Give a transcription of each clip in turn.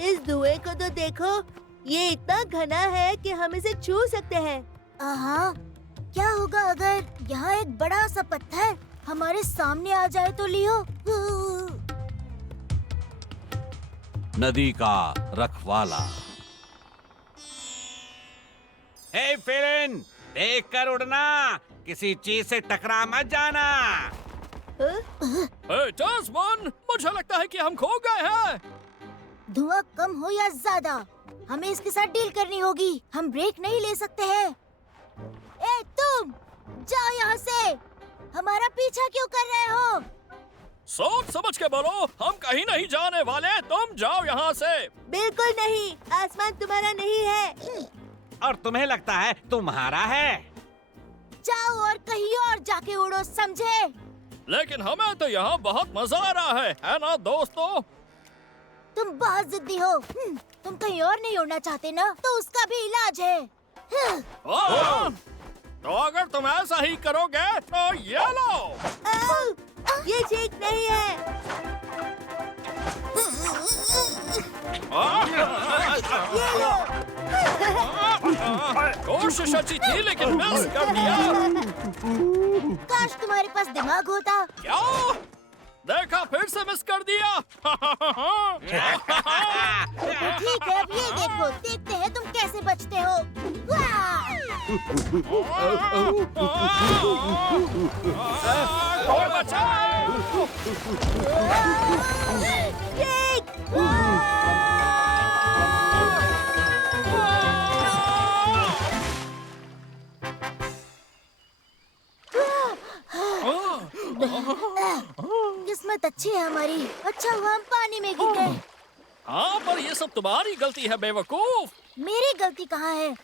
इस धुएं को तो देखो, ये इतना घना है कि हम इसे छू सकते हैं। हाँ, क्या होगा अगर यहाँ एक बड़ा सा पत्थर हमारे सामने आ जाए तो लियो? नदी का रखवाला। हे फेलिन, देख कर उड़ना, किसी चीज से टकरा मत जाना। जैस्मिन, मुझे लगता है कि हम खो गए हैं। धुआं कम हो या ज्यादा, हमें इसके साथ डील करनी होगी। हम ब्रेक नहीं ले सकते हैं। ए तुम, जाओ यहाँ से। हमारा पीछा क्यों कर रहे हो? सोच समझ के बोलो, हम कहीं नहीं जाने वाले। तुम जाओ यहाँ से। बिल्कुल नहीं, आसमान तुम्हारा नहीं है। और तुम्हें लगता है तुम्हारा है? जाओ और कहीं और जाके उड़ो, समझे? लेकिन हमें तो यहाँ बहुत मजा आ रहा है ना दोस्तों? तुम बहुत जिद्दी हो। तुम कहीं और नहीं उड़ना चाहते ना, तो उसका भी इलाज है। तो अगर तुम ऐसा ही करोगे तो ये लो। ये ठीक नहीं है। ये लो। कोशिश अच्छी थी लेकिन मिस कर दिया। काश तुम्हारे पास दिमाग होता। क्या? देखा, फिर से मिस कर दिया। ठीक है, अब ये देखो, देखते हैं तुम कैसे बचते हो। कोई बचाओ! किस्मत अच्छी है हमारी। अच्छा हुआ हम पानी में गिर गए। हाँ, पर ये सब तुम्हारी गलती है बेवकूफ। मेरी गलती कहाँ है?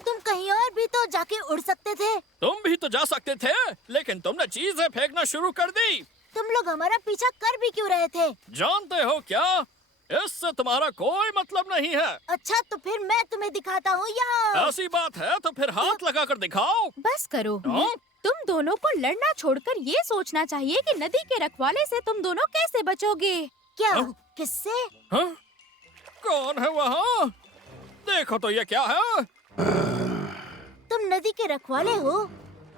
तुम कहीं और भी तो जाके उड़ सकते थे। तुम भी तो जा सकते थे, लेकिन तुमने चीजें फेंकना शुरू कर दी। तुम लोग हमारा पीछा कर भी क्यों रहे थे? जानते हो क्या, इससे तुम्हारा कोई मतलब नहीं है। अच्छा, तो फिर मैं तुम्हें दिखाता हूँ यहाँ। ऐसी बात है तो फिर हाथ लगा कर दिखाओ। बस करो। हाँ? तुम दोनों को लड़ना छोड़कर ये सोचना चाहिए कि नदी के रखवाले से तुम दोनों कैसे बचोगे। क्या? हाँ? किससे? हाँ? कौन है वहाँ? देखो तो ये क्या है? तुम नदी के रखवाले हो?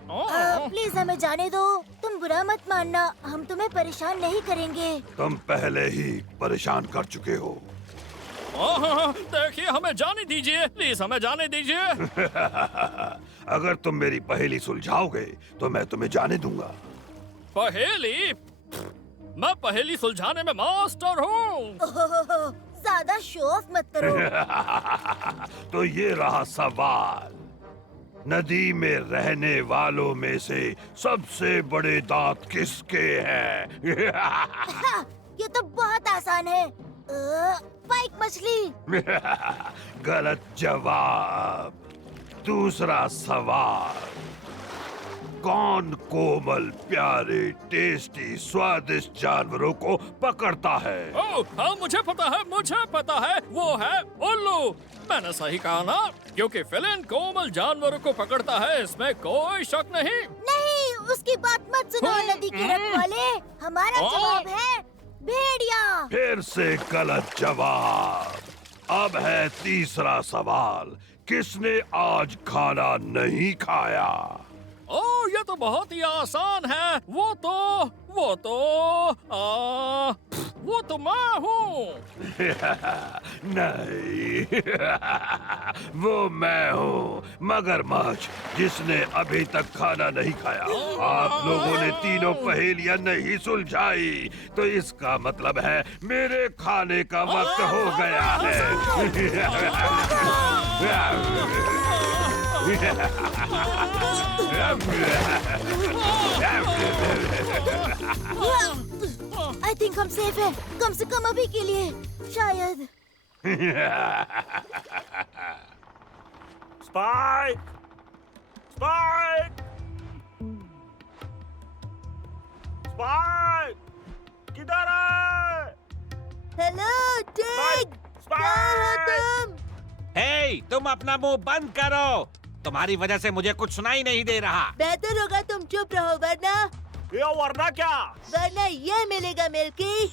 प्लीज हमें जाने दो। तुम बुरा मत मानना, हम तुम्हें परेशान नहीं करेंगे। तुम पहले ही परेशान कर चुके हो। देखिए, हमें जाने दीजिए, प्लीज हमें जाने दीजिए। अगर तुम मेरी पहेली सुलझाओगे तो मैं तुम्हें जाने दूंगा। पहेली? मैं पहेली सुलझाने में मास्टर हूँ। ज्यादा शो ऑफ मत करो। तो ये रहा सवाल। नदी में रहने वालों में से सबसे बड़े दांत किसके हैं? हाँ, ये तो बहुत आसान है। पाइक मछली। गलत जवाब। दूसरा सवाल, कौन कोमल, प्यारे, टेस्टी, स्वादिष्ट जानवरों को पकड़ता है? ओह, हाँ, मुझे पता है, वो है उल्लू। मैंने सही कहा ना, क्योंकि फेलिन कोमल जानवरों को पकड़ता है, इसमें कोई शक नहीं। नहीं, उसकी बात मत सुनो नदी के रखवाले। हमारा जवाब है भेड़िया। फिर से गलत जवाब। अब है तीसरा सवाल, किसने आज खाना नहीं खाया? ओह, ये तो बहुत ही आसान है। वो तो मैं हूँ। नहीं, वो मैं हूँ, मगरमच्छ, जिसने अभी तक खाना नहीं खाया। आप लोगों ने तीनों पहेलियां नहीं सुलझाई, तो इसका मतलब है मेरे खाने का वक्त हो गया है। आई थिंक हम सेफ हैं, कम से कम अभी के लिए, शायद। स्पाइक! स्पाइक! स्पाइक! किधर है? हेलो टिग, कहाँ हो तुम? हे, तुम अपना मुंह बंद करो। तुम्हारी वजह से मुझे कुछ सुनाई नहीं दे रहा। बेहतर होगा तुम चुप रहो, वरना ये वरना क्या? ये मिलेगा मिल्की।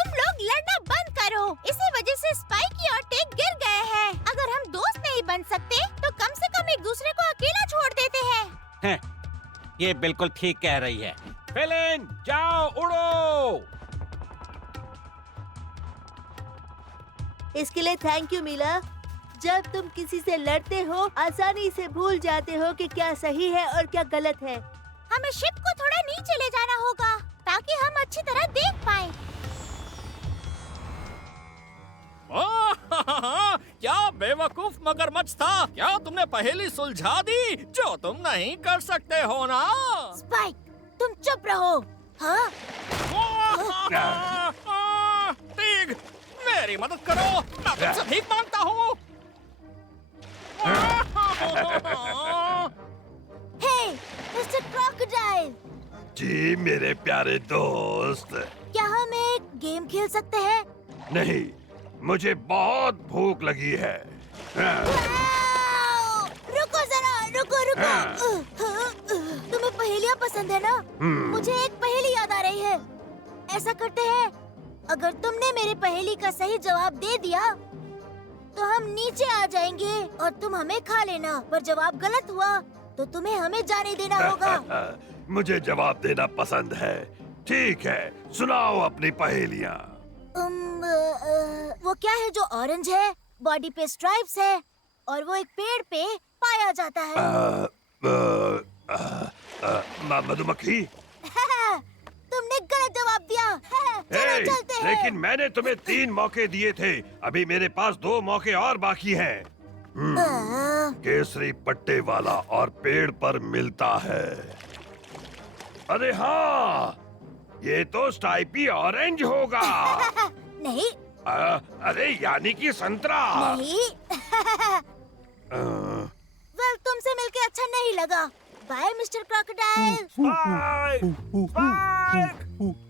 तुम लोग लड़ना बंद करो। इसी वजह से स्पाइकी और टिक गिर गए हैं। अगर हम दोस्त नहीं बन सकते तो कम से कम एक दूसरे को अकेला छोड़ देते हैं। ये बिल्कुल ठीक कह रही है। फेलिन, जाओ उड़ो। इसके लिए थैंक यू मिला। जब तुम किसी से लड़ते हो आसानी से भूल जाते हो कि क्या सही है और क्या गलत है। हमें शिप को थोड़ा नीचे ले जाना होगा ताकि हम अच्छी तरह देख पाएं। क्या बेवकूफ मगरमच्छ था। क्या तुमने पहेली सुलझा दी जो तुम नहीं कर सकते हो ना? स्पाइक, तुम चुप रहो। हाँ? टिग, मेरी मदद करो। मैं तुमसे भीख मांगता हूँ। हे, मिस्टर क्रोकोडाइल, जी मेरे प्यारे दोस्त। क्या हम एक गेम खेल सकते हैं? नहीं, मुझे बहुत भूख लगी है। रुको जरा, रुको। तुम्हें पहेलियाँ पसंद है ना? मुझे एक पहेली याद आ रही है। ऐसा करते हैं, अगर तुमने मेरी पहेली का सही जवाब दे दिया तो हम नीचे आ जाएंगे और तुम हमें खा लेना। पर जवाब गलत हुआ तो तुम्हें हमें जाने देना होगा। मुझे जवाब देना पसंद है। ठीक है, सुनाओ अपनी पहेलियाँ। वो क्या है जो ऑरेंज है, बॉडी पे स्ट्राइप्स है और वो एक पेड़ पे पाया जाता है? मधुमक्खी। तुमने गलत जवाब दिया। चलो चलते हैं। लेकिन मैंने तुम्हें 3 मौके दिए थे। अभी मेरे पास 2 मौके और बाकी हैं। केसरी पट्टे वाला और पेड़ पर मिलता है। अरे हाँ, ये तो स्ट्राइपी ऑरेंज होगा। नहीं। अरे यानी कि संतरा। नहीं। वेल, तुमसे मिलके अच्छा नहीं लगा। Bye mister crocodile. Spike, spike,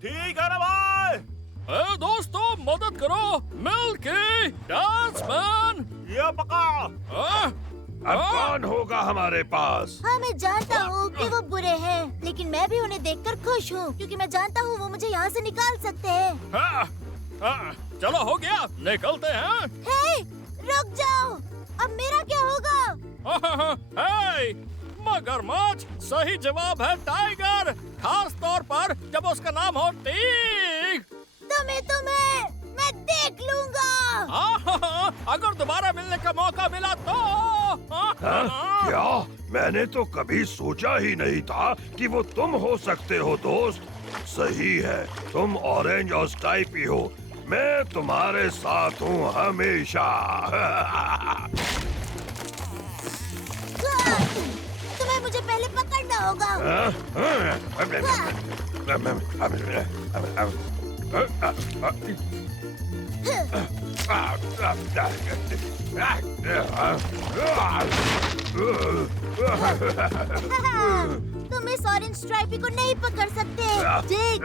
ठीक है ना भाई? ए दोस्तों, मदद करो। Milky, danceman. ये पका। अब कौन होगा हमारे पास? हाँ, मैं जानता हूँ कि वो बुरे हैं, लेकिन मैं भी उन्हें देखकर खुश हूँ क्योंकि मैं जानता हूँ वो मुझे यहाँ से निकाल सकते हैं। चलो हो गया, निकलते हैं। हे, रुक जाओ। अब मेरा क्या होगा? हे, मगरमच्छ, सही जवाब है टाइगर, खास तौर पर जब उसका नाम हो टिग। तुम्हें मैं देख लूंगा। अगर दोबारा मिलने का मौका मिला तो। क्या? मैंने तो कभी सोचा ही नहीं था कि वो तुम हो सकते हो दोस्त। सही है, तुम ऑरेंज और स्ट्राइपी हो। मैं तुम्हारे साथ हूँ हमेशा। तुम्हें मुझे पहले पकड़ना होगा। तुम इस ऑरेंज स्ट्राइपी को नहीं पकड़ सकते। जेक,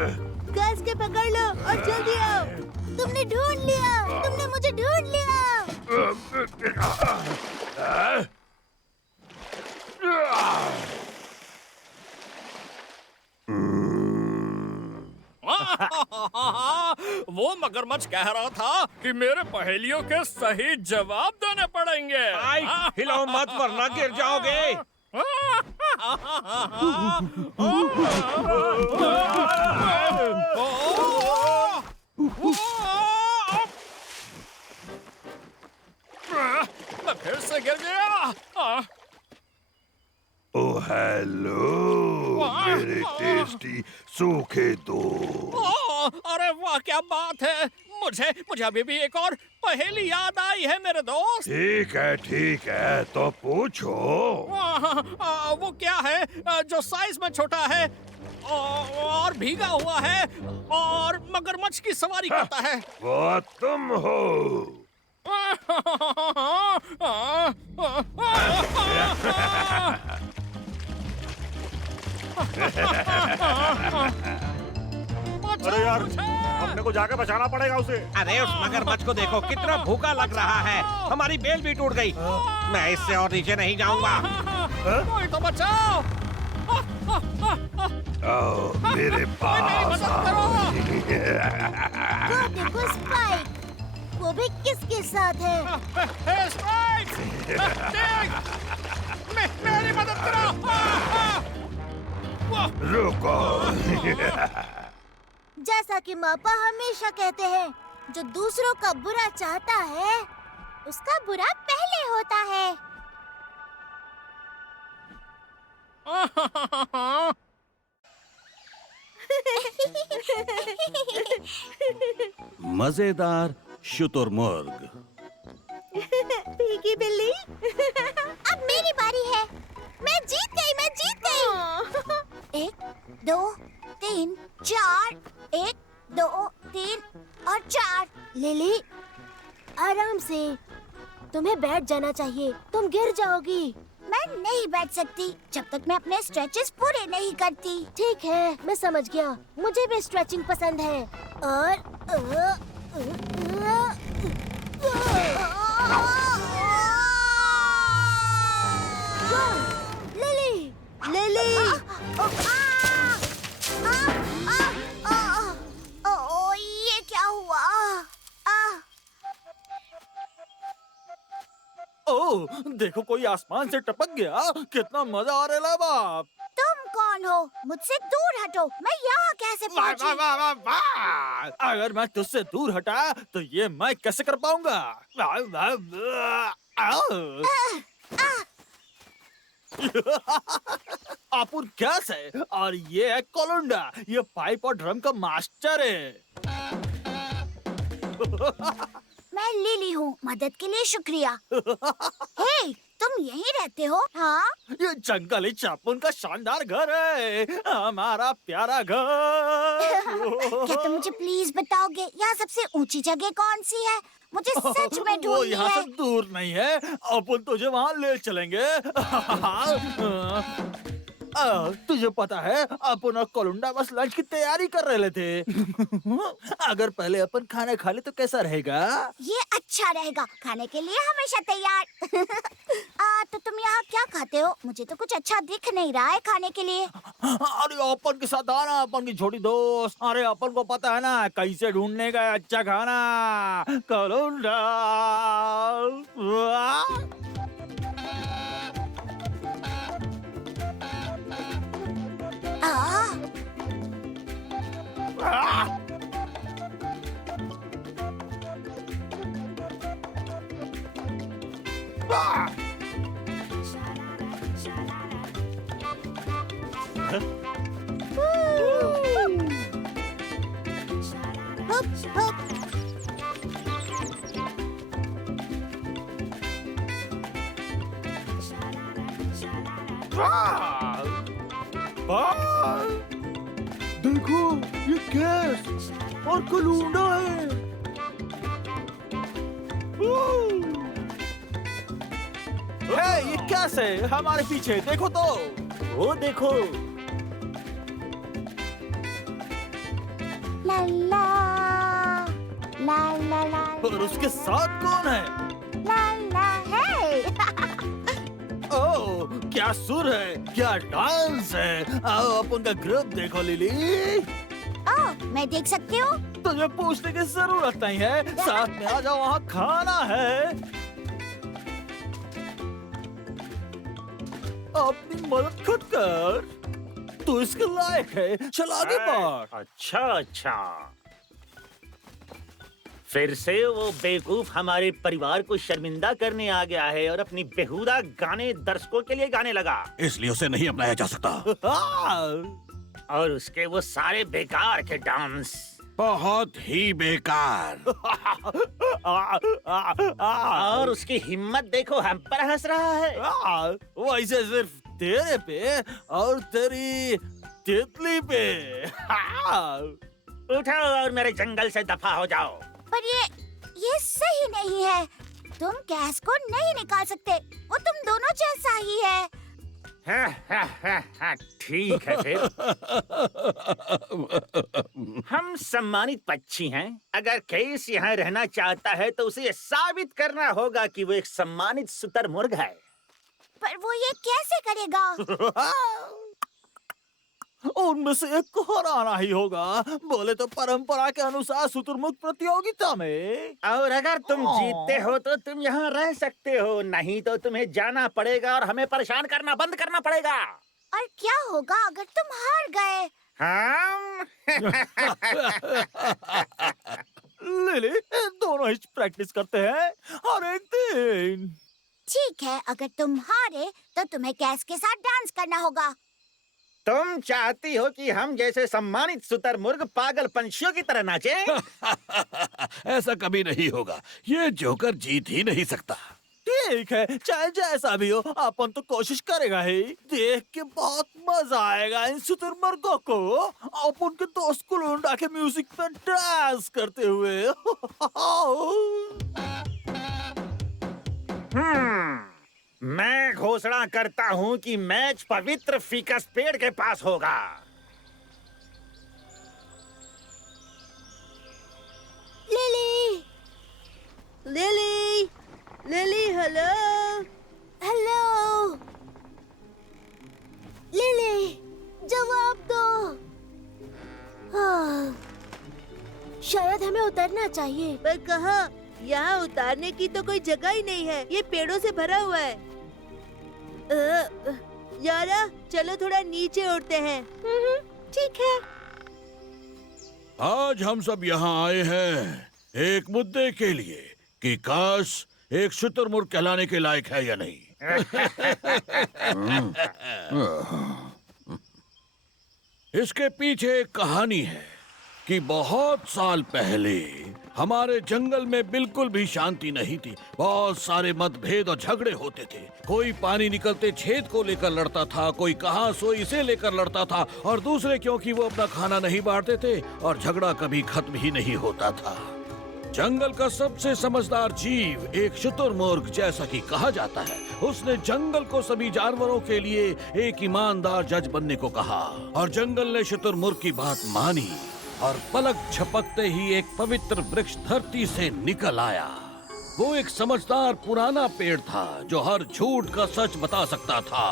कस के पकड़ लो और जल्दी आओ। तुमने ढूंढ लिया। तुमने मुझे ढूंढ लिया। वो मगरमच्छ कह रहा था कि मेरे पहेलियों के सही जवाब देने पड़ेंगे। हिलो मत वरना गिर जाओगे। मैं फिर से गिर गया। ओ हेलो मेरे टेस्टी सूखे दोस्त। अरे वाह, क्या बात है। मुझे अभी भी एक और पहेली याद आई है मेरे दोस्त। ठीक है तो पूछो। वो क्या है जो साइज में छोटा है और भीगा हुआ है और मगरमच्छ की सवारी करता है? वो तुम हो। अरे यार, अपने को जाके बचाना पड़ेगा उसे। अरे उस मगरमच्छ को देखो, कितना भूखा लग रहा है। हमारी बेल भी टूट गई। मैं इससे और नीचे नहीं जाऊंगा। कोई तो बचाओ। आओ मेरे पास मदद करो। वो देखो स्पाइक, वो भी किसके साथ है? स्पाइक! मेरी मदद करो! रुको। जैसा कि मापा हमेशा कहते हैं, जो दूसरों का बुरा चाहता है, उसका बुरा पहले होता है। मजेदार शुतुरमुर्ग। पीकी बिल्ली। अब मेरी बारी है। मैं जीत गई। 1, 2, 3, 4। 1, 2, 3 और 4। लिली, आराम से। तुम्हें बैठ जाना चाहिए, तुम गिर जाओगी। मैं नहीं बैठ सकती जब तक मैं अपने स्ट्रेचेस पूरे नहीं करती। ठीक है, मैं समझ गया। मुझे भी स्ट्रेचिंग पसंद है। और लिली, लिली। ये क्या हुआ? ओह, देखो कोई आसमान से टपक गया। कितना मजा आ रहा है बाप। तुम कौन हो? मुझसे दूर हटो। मैं यहाँ कैसे वाह पहुँची? वाह वाह वाह वाह! अगर मैं तुझसे दूर हटा तो ये मैं कैसे कर पाऊंगा? वाह, वाह, वाह, आओ। आपुर गैस है और ये है कोलुंडा। ये पाइप और ड्रम का मास्टर है। मैं लिली हूँ। मदद के लिए शुक्रिया। हे, तुम यहीं रहते हो? हाँ? ये जंगली चापुन का शानदार घर है, हमारा प्यारा घर। क्या तुम मुझे प्लीज बताओगे यहाँ सबसे ऊंची जगह कौन सी है? मुझे सच में वो ढूंढनी यहाँ है। से दूर नहीं है, अपन तुझे वहाँ ले चलेंगे। तुझे पता है, अपन और कोलुंडा बस लंच की तैयारी कर रहे थे। अगर पहले अपन खाना खा ले तो कैसा रहेगा? ये अच्छा रहेगा। खाने के लिए हमेशा तैयार। तो तुम यहाँ क्या खाते हो? मुझे तो कुछ अच्छा दिख नहीं रहा है खाने के लिए। अरे अपन के साथ आना, अपन की छोटी दोस्त। अरे अपन को पता है ना कैसे ढूंढने का अच्छा खाना। कोलुंडा। देखो, ये गैस और कोलुंडा है। ये गैस है हमारे पीछे, देखो तो। वो देखो। ला ला ला ला ला। और उसके साथ कौन है? ला ला है। ओह, क्या सुर है, क्या डांस है। आओ अपन का ग्रुप देखो लिली। मैं देख सकती हूँ? तुझे पूछने की जरूरत नहीं है, साथ में आ जाओ, वहाँ खाना है। अपनी मदद खुद कर, तू इसके लायक है। चल आगे बढ़। अच्छा अच्छा, फिर से वो बेवकूफ हमारे परिवार को शर्मिंदा करने आ गया है और अपनी बेहुदा गाने दर्शकों के लिए गाने लगा। इसलिए उसे नहीं अपनाया जा सकता। और उसके वो सारे बेकार के डांस, बहुत ही बेकार। और उसकी हिम्मत देखो, हम पर हंस रहा है। वैसे सिर्फ तेरे पे और तेरी तितली पे। उठो और मेरे जंगल से दफा हो जाओ। पर ये सही नहीं है। तुम गैस को नहीं निकाल सकते। वो तुम दोनों जैसा ही है। ठीक है फिर। हम सम्मानित पक्षी हैं। अगर केस यहाँ रहना चाहता है तो उसे ये साबित करना होगा कि वो एक सम्मानित शुतुरमुर्ग है। पर वो ये कैसे करेगा? उनमें से एक को हराना ही होगा। बोले तो परंपरा के अनुसार शुतुरमुर्ग प्रतियोगिता में। और अगर तुम जीतते हो तो तुम यहाँ रह सकते हो, नहीं तो तुम्हें जाना पड़ेगा और हमें परेशान करना बंद करना पड़ेगा। और क्या होगा अगर तुम हार गए? हम लिली, दोनों ही प्रैक्टिस करते हैं हर एक दिन। ठीक है, अगर तुम हारे तो तुम्हें कैस के साथ डांस करना होगा। तुम चाहती हो कि हम जैसे सम्मानित शुतुरमुर्ग पागल पंछियों की तरह नाचें? ऐसा कभी नहीं होगा। ये जोकर जीत ही नहीं सकता। ठीक है, चाहे जैसा भी हो, अपन तो कोशिश करेगा ही। देख के बहुत मजा आएगा इन शुतुरमुर्गों को। अपन के दोस्त कोलुंडा के म्यूजिक पे डांस करते हुए। मैं घोषणा करता हूँ कि मैच पवित्र फीकस पेड़ के पास होगा। Lily, lily, lily, hello. Hello. Lily, जवाब दो। शायद हमें उतरना चाहिए। पर कहाँ? यहाँ उतारने की तो कोई जगह ही नहीं है। ये पेड़ों से भरा हुआ है। यारा, चलो थोड़ा नीचे उड़ते हैं। ठीक है। आज हम सब यहाँ आए हैं एक मुद्दे के लिए कि काश एक शुतुरमुर्ग कहलाने के लायक है या नहीं। इसके पीछे एक कहानी है कि बहुत साल पहले हमारे जंगल में बिल्कुल भी शांति नहीं थी। बहुत सारे मतभेद और झगड़े होते थे। कोई पानी निकलते छेद को लेकर लड़ता था, कोई कहाँ सोई इसे लेकर लड़ता था, और दूसरे क्योंकि वो अपना खाना नहीं बांटते थे, और झगड़ा कभी खत्म ही नहीं होता था। जंगल का सबसे समझदार जीव एक शुतुरमुर्ग, जैसा कि कहा जाता है, उसने जंगल को सभी जानवरों के लिए एक ईमानदार जज बनने को कहा। और जंगल ने शुतुरमुर्ग की बात मानी और पलक झपकते ही एक पवित्र वृक्ष धरती से निकल आया। वो एक समझदार पुराना पेड़ था जो हर झूठ का सच बता सकता था।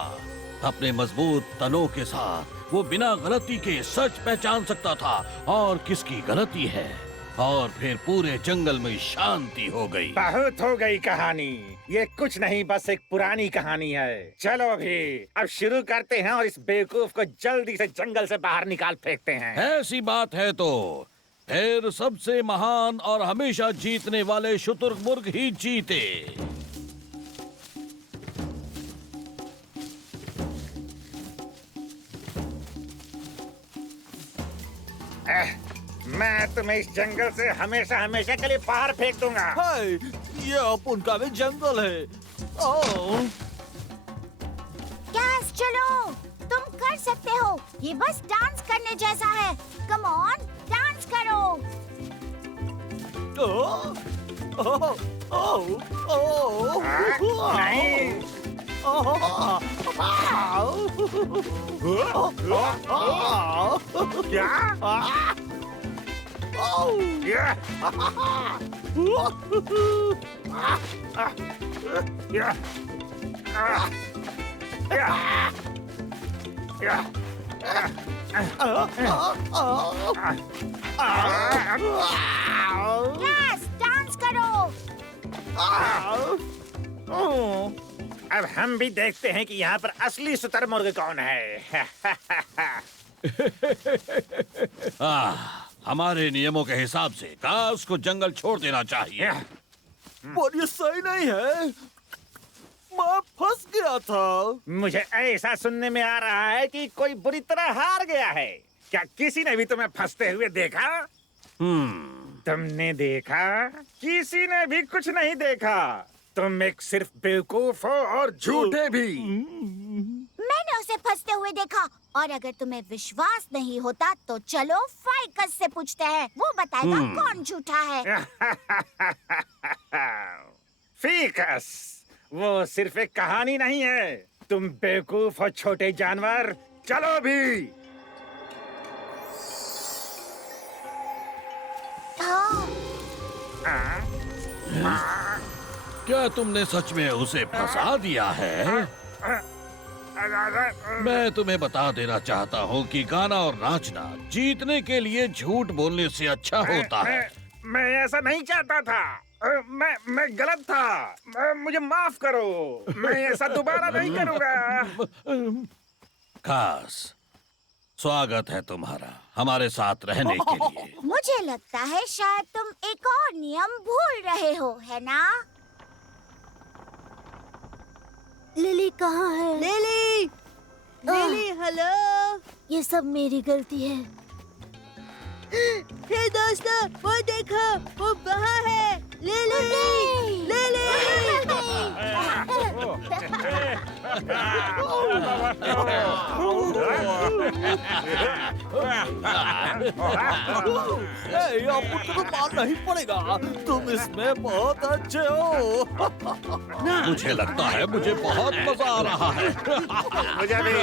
अपने मजबूत तनों के साथ वो बिना गलती के सच पहचान सकता था और किसकी गलती है, और फिर पूरे जंगल में शांति हो गई। बहुत हो गई कहानी। ये कुछ नहीं, बस एक पुरानी कहानी है। चलो अभी अब शुरू करते हैं और इस बेवकूफ को जल्दी से जंगल से बाहर निकाल फेंकते हैं। ऐसी बात है तो फिर सबसे महान और हमेशा जीतने वाले शुतुरमुर्ग ही जीते। मैं तुम्हें इस जंगल से हमेशा हमेशा के लिए बाहर फेंक दूंगा। हाय, ये अपन का भी जंगल है। ओह, कैस, चलो, तुम कर सकते हो। ये बस डांस करने जैसा है। कम ऑन, डांस करो। ओह, ओह, ओह, ओह, नहीं। क्या? कैस, डांस करो। अब हम भी देखते हैं कि यहाँ पर असली शुतुरमुर्ग कौन है। हमारे नियमों के हिसाब से कास को जंगल छोड़ देना चाहिए। पर ये सही नहीं है। मैं फंस गया था। मुझे ऐसा सुनने में आ रहा है कि कोई बुरी तरह हार गया है। क्या किसी ने भी तुम्हें फंसते हुए देखा? तुमने देखा? किसी ने भी कुछ नहीं देखा। तुम एक सिर्फ बेवकूफ हो और झूठे भी। मैंने उसे फंसते हुए देखा, और अगर तुम्हें विश्वास नहीं होता तो चलो फाइकस से पूछते हैं। वो बताएगा कौन झूठा है। फीकस, वो सिर्फ एक कहानी नहीं है। तुम बेवकूफ हो छोटे जानवर। चलो भी। क्या तुमने सच में उसे फंसा दिया है? मैं तुम्हें बता देना चाहता हूँ कि गाना और नाचना जीतने के लिए झूठ बोलने से अच्छा होता है। मैं ऐसा नहीं चाहता था। मैं गलत था। मुझे माफ करो। मैं ऐसा दोबारा नहीं करूँगा। खास स्वागत है तुम्हारा हमारे साथ रहने के लिए। मुझे लगता है शायद तुम एक और नियम भूल रहे हो, है ना? लिली कहाँ है? Lily, lily, hello. ये सब मेरी गलती है। हे दोस्तों, वो देखो, वो वहाँ है। Lily, lily. आपको तो मानना ही पड़ेगा, तुम इसमें बहुत अच्छे हो। मुझे लगता है मुझे बहुत मजा आ रहा है। मुझे भी।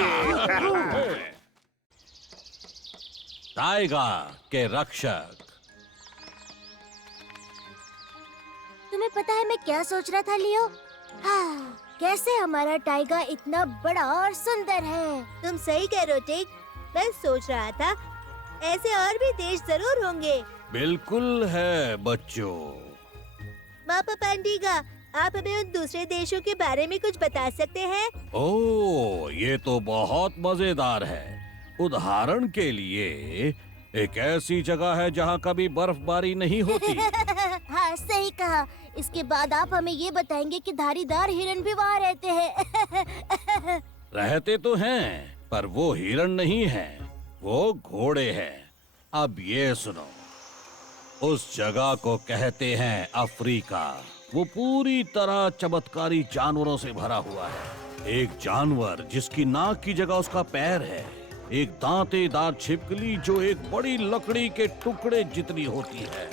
टाइगा के रक्षक। तुम्हें पता है मैं क्या सोच रहा था, लियो? हाँ, कैसे हमारा टाइगा इतना बड़ा और सुंदर है। तुम सही कह रहे हो टिक। मैं सोच रहा था ऐसे और भी देश जरूर होंगे। बिल्कुल है बच्चों। मापा पांडीगा, आप हमें उन दूसरे देशों के बारे में कुछ बता सकते हैं? ओह, ये तो बहुत मजेदार है। उदाहरण के लिए एक ऐसी जगह है जहाँ कभी बर्फबारी नहीं होती। हाँ, सही कहा। इसके बाद आप हमें ये बताएंगे कि धारीदार हिरन भी वहाँ रहते हैं। रहते तो हैं, पर वो हिरन नहीं हैं, वो घोड़े हैं। अब ये सुनो, उस जगह को कहते हैं अफ्रीका। वो पूरी तरह चमत्कारी जानवरों से भरा हुआ है। एक जानवर जिसकी नाक की जगह उसका पैर है, एक दांतेदार छिपकली जो एक बड़ी लकड़ी के टुकड़े जितनी होती है,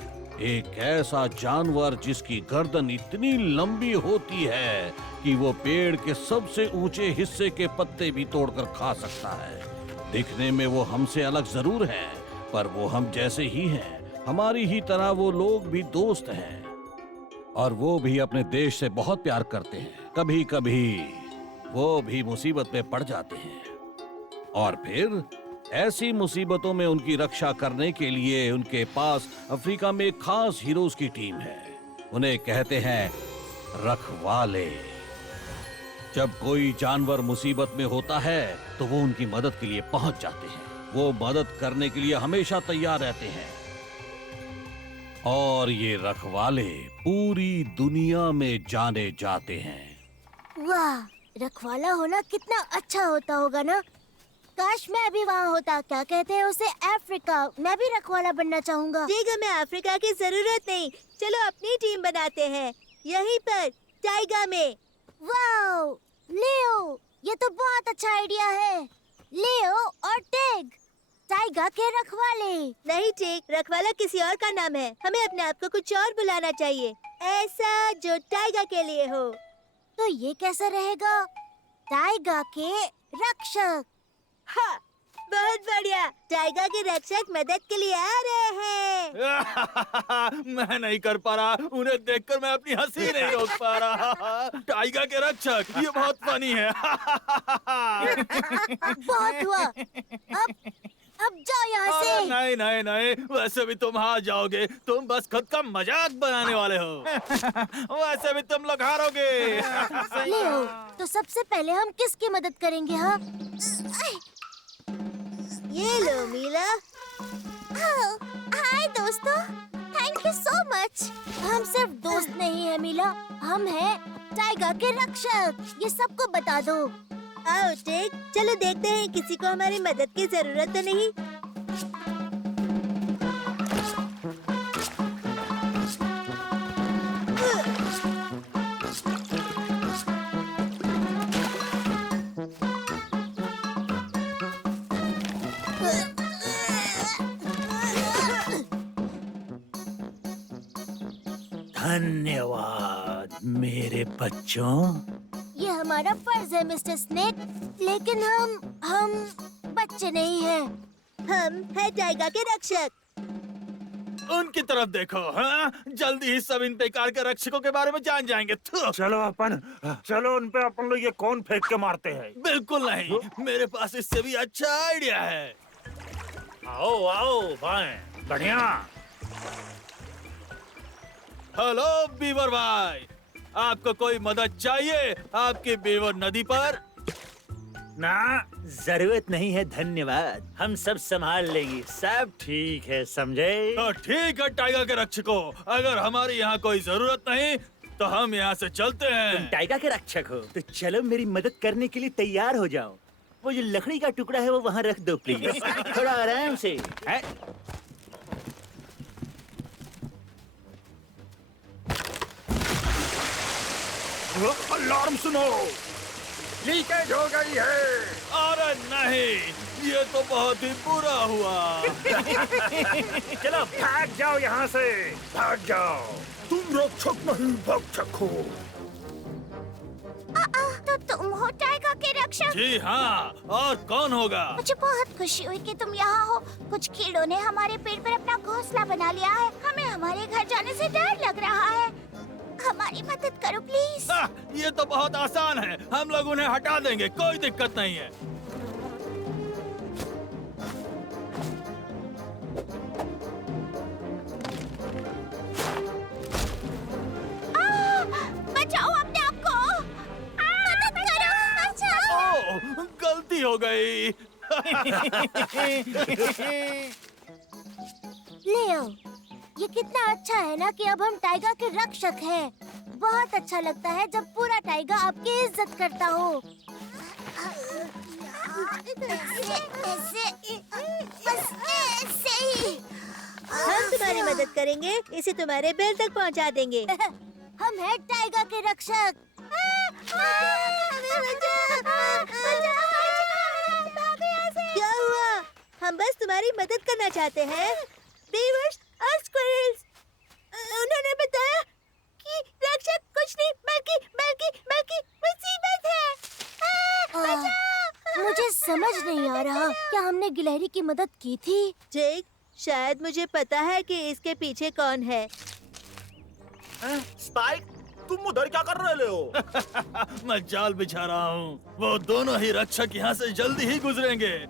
एक ऐसा जानवर जिसकी गर्दन इतनी लंबी होती है कि वो पेड़ के सबसे ऊंचे हिस्से के पत्ते भी तोड़कर खा सकता है। दिखने में वो हमसे अलग जरूर हैं, पर वो हम जैसे ही हैं। हमारी ही तरह वो लोग भी दोस्त हैं और वो भी अपने देश से बहुत प्यार करते हैं। कभी कभी वो भी मुसीबत में पड़ जाते हैं और फिर ऐसी मुसीबतों में उनकी रक्षा करने के लिए उनके पास अफ्रीका में एक खास हीरोज की टीम है। उन्हें कहते हैं रखवाले। जब कोई जानवर मुसीबत में होता है तो वो उनकी मदद के लिए पहुंच जाते हैं। वो मदद करने के लिए हमेशा तैयार रहते हैं और ये रखवाले पूरी दुनिया में जाने जाते हैं। वाह, रखवाला होना कितना अच्छा होता होगा ना। काश मैं भी वहाँ होता। क्या कहते हैं उसे, अफ्रीका। मैं भी रखवाला बनना चाहूँगा। ठीक है, मैं अफ्रीका की जरूरत नहीं। चलो अपनी टीम बनाते हैं यहीं पर टाइगा में। वाओ, लियो, ये तो बहुत अच्छा आइडिया है। लियो और टिग, टाइगा के रखवाले। नहीं टिग, रखवाला किसी और का नाम है। हमें अपने आप को कुछ और बुलाना चाहिए, ऐसा जो टाइगा के लिए हो। तो ये कैसा रहेगा? टाइगा के रक्षक। हाँ, बहुत बढ़िया। टाइगर के रक्षक मदद के लिए आ रहे हैं। मैं नहीं कर पा रहा, उन्हें देखकर मैं अपनी हंसी नहीं रोक पा रहा। टाइगर के रक्षक, ये बहुत फनी है। बहुत हुआ। अब जाओ यहाँ से। नहीं नहीं नहीं, वैसे भी तुम हार जाओगे। तुम बस खुद का मजाक बनाने वाले हो। वैसे भी तुम लोग हारोगे। लियो, तो सबसे पहले हम किसकी मदद करेंगे? हाँ, ये लो मीला। हाय दोस्तों, थैंक यू सो मच। हम सिर्फ दोस्त नहीं है मीला, हम हैं टाइगर के रक्षक। ये सबको बता दो। आओ टिग, चलो देखते हैं किसी को हमारी मदद की जरूरत तो नहीं। धन्यवाद मेरे बच्चों। ये हमारा फर्ज है मिस्टर स्नेक, लेकिन हम बच्चे नहीं हैं। हम है टाइगर के रक्षक। उनकी तरफ देखो। हाँ, जल्दी ही सब इन बेकार के रक्षकों के बारे में जान जाएंगे। थू। चलो उन पे अपन लोग ये कौन फेंक के मारते हैं। बिल्कुल नहीं, मेरे पास इससे भी अच्छा आइडिया है। आओ आओ भाई, बढ़िया। हेलो बीवर भाई, आपको कोई मदद चाहिए आपकी बीवर नदी पर? ना, जरूरत नहीं है, धन्यवाद। हम सब संभाल लेंगे, सब ठीक है, समझे? तो ठीक है टाइगर के रक्षकों, अगर हमारी यहाँ कोई जरूरत नहीं तो हम यहाँ से चलते तुम हैं। टाइगर के रक्षक हो तो चलो मेरी मदद करने के लिए तैयार हो जाओ। वो जो लकड़ी का टुकड़ा है वो वहाँ रख दो प्लीज। थोड़ा आराम से है? अलार्म सुनो, लीकेज हो गई है। अरे नहीं, ये तो बहुत ही बुरा हुआ। चलो भाग जाओ यहाँ से, भाग जाओ। तुम रक्षक नहीं भक्षक हो। तो तुम हो टाइगर के रक्षक? जी हाँ, और कौन होगा? मुझे बहुत खुशी हुई कि तुम यहाँ हो। कुछ कीड़ों ने हमारे पेड़ पर अपना घोंसला बना लिया है। हमें हमारे घर जाने से डर लग रहा है। हमारी मदद करो प्लीज। ये तो बहुत आसान है, हम लोग उन्हें हटा देंगे, कोई दिक्कत नहीं है। बचाओ अपने आप को। मदद करो, बचाओ। ओह, गलती हो गई। लियो, ये कितना अच्छा है ना कि अब हम टाइगर के रक्षक हैं। बहुत अच्छा लगता है जब पूरा टाइगर आपकी इज्जत करता हो। ऐसे ही। हम तुम्हारी मदद करेंगे, इसे तुम्हारे बेल तक पहुंचा देंगे। हम हैं टाइगर के रक्षक। क्या हुआ? हम बस तुम्हारी मदद करना चाहते हैं। बीवर्स और स्क्विरल्स, उन्होंने बताया कि रक्षक कुछ नहीं बल्कि बल्कि बल्कि मुसीबत है। मुझे समझ नहीं आ रहा, क्या हमने गिलहरी की मदद की थी? जेक, शायद मुझे पता है कि इसके पीछे कौन है। स्पाइक, तुम उधर क्या कर रहे हो? मैं जाल बिछा रहा हूँ। वो दोनों ही रक्षक यहाँ से जल्दी ही गुजरेंगे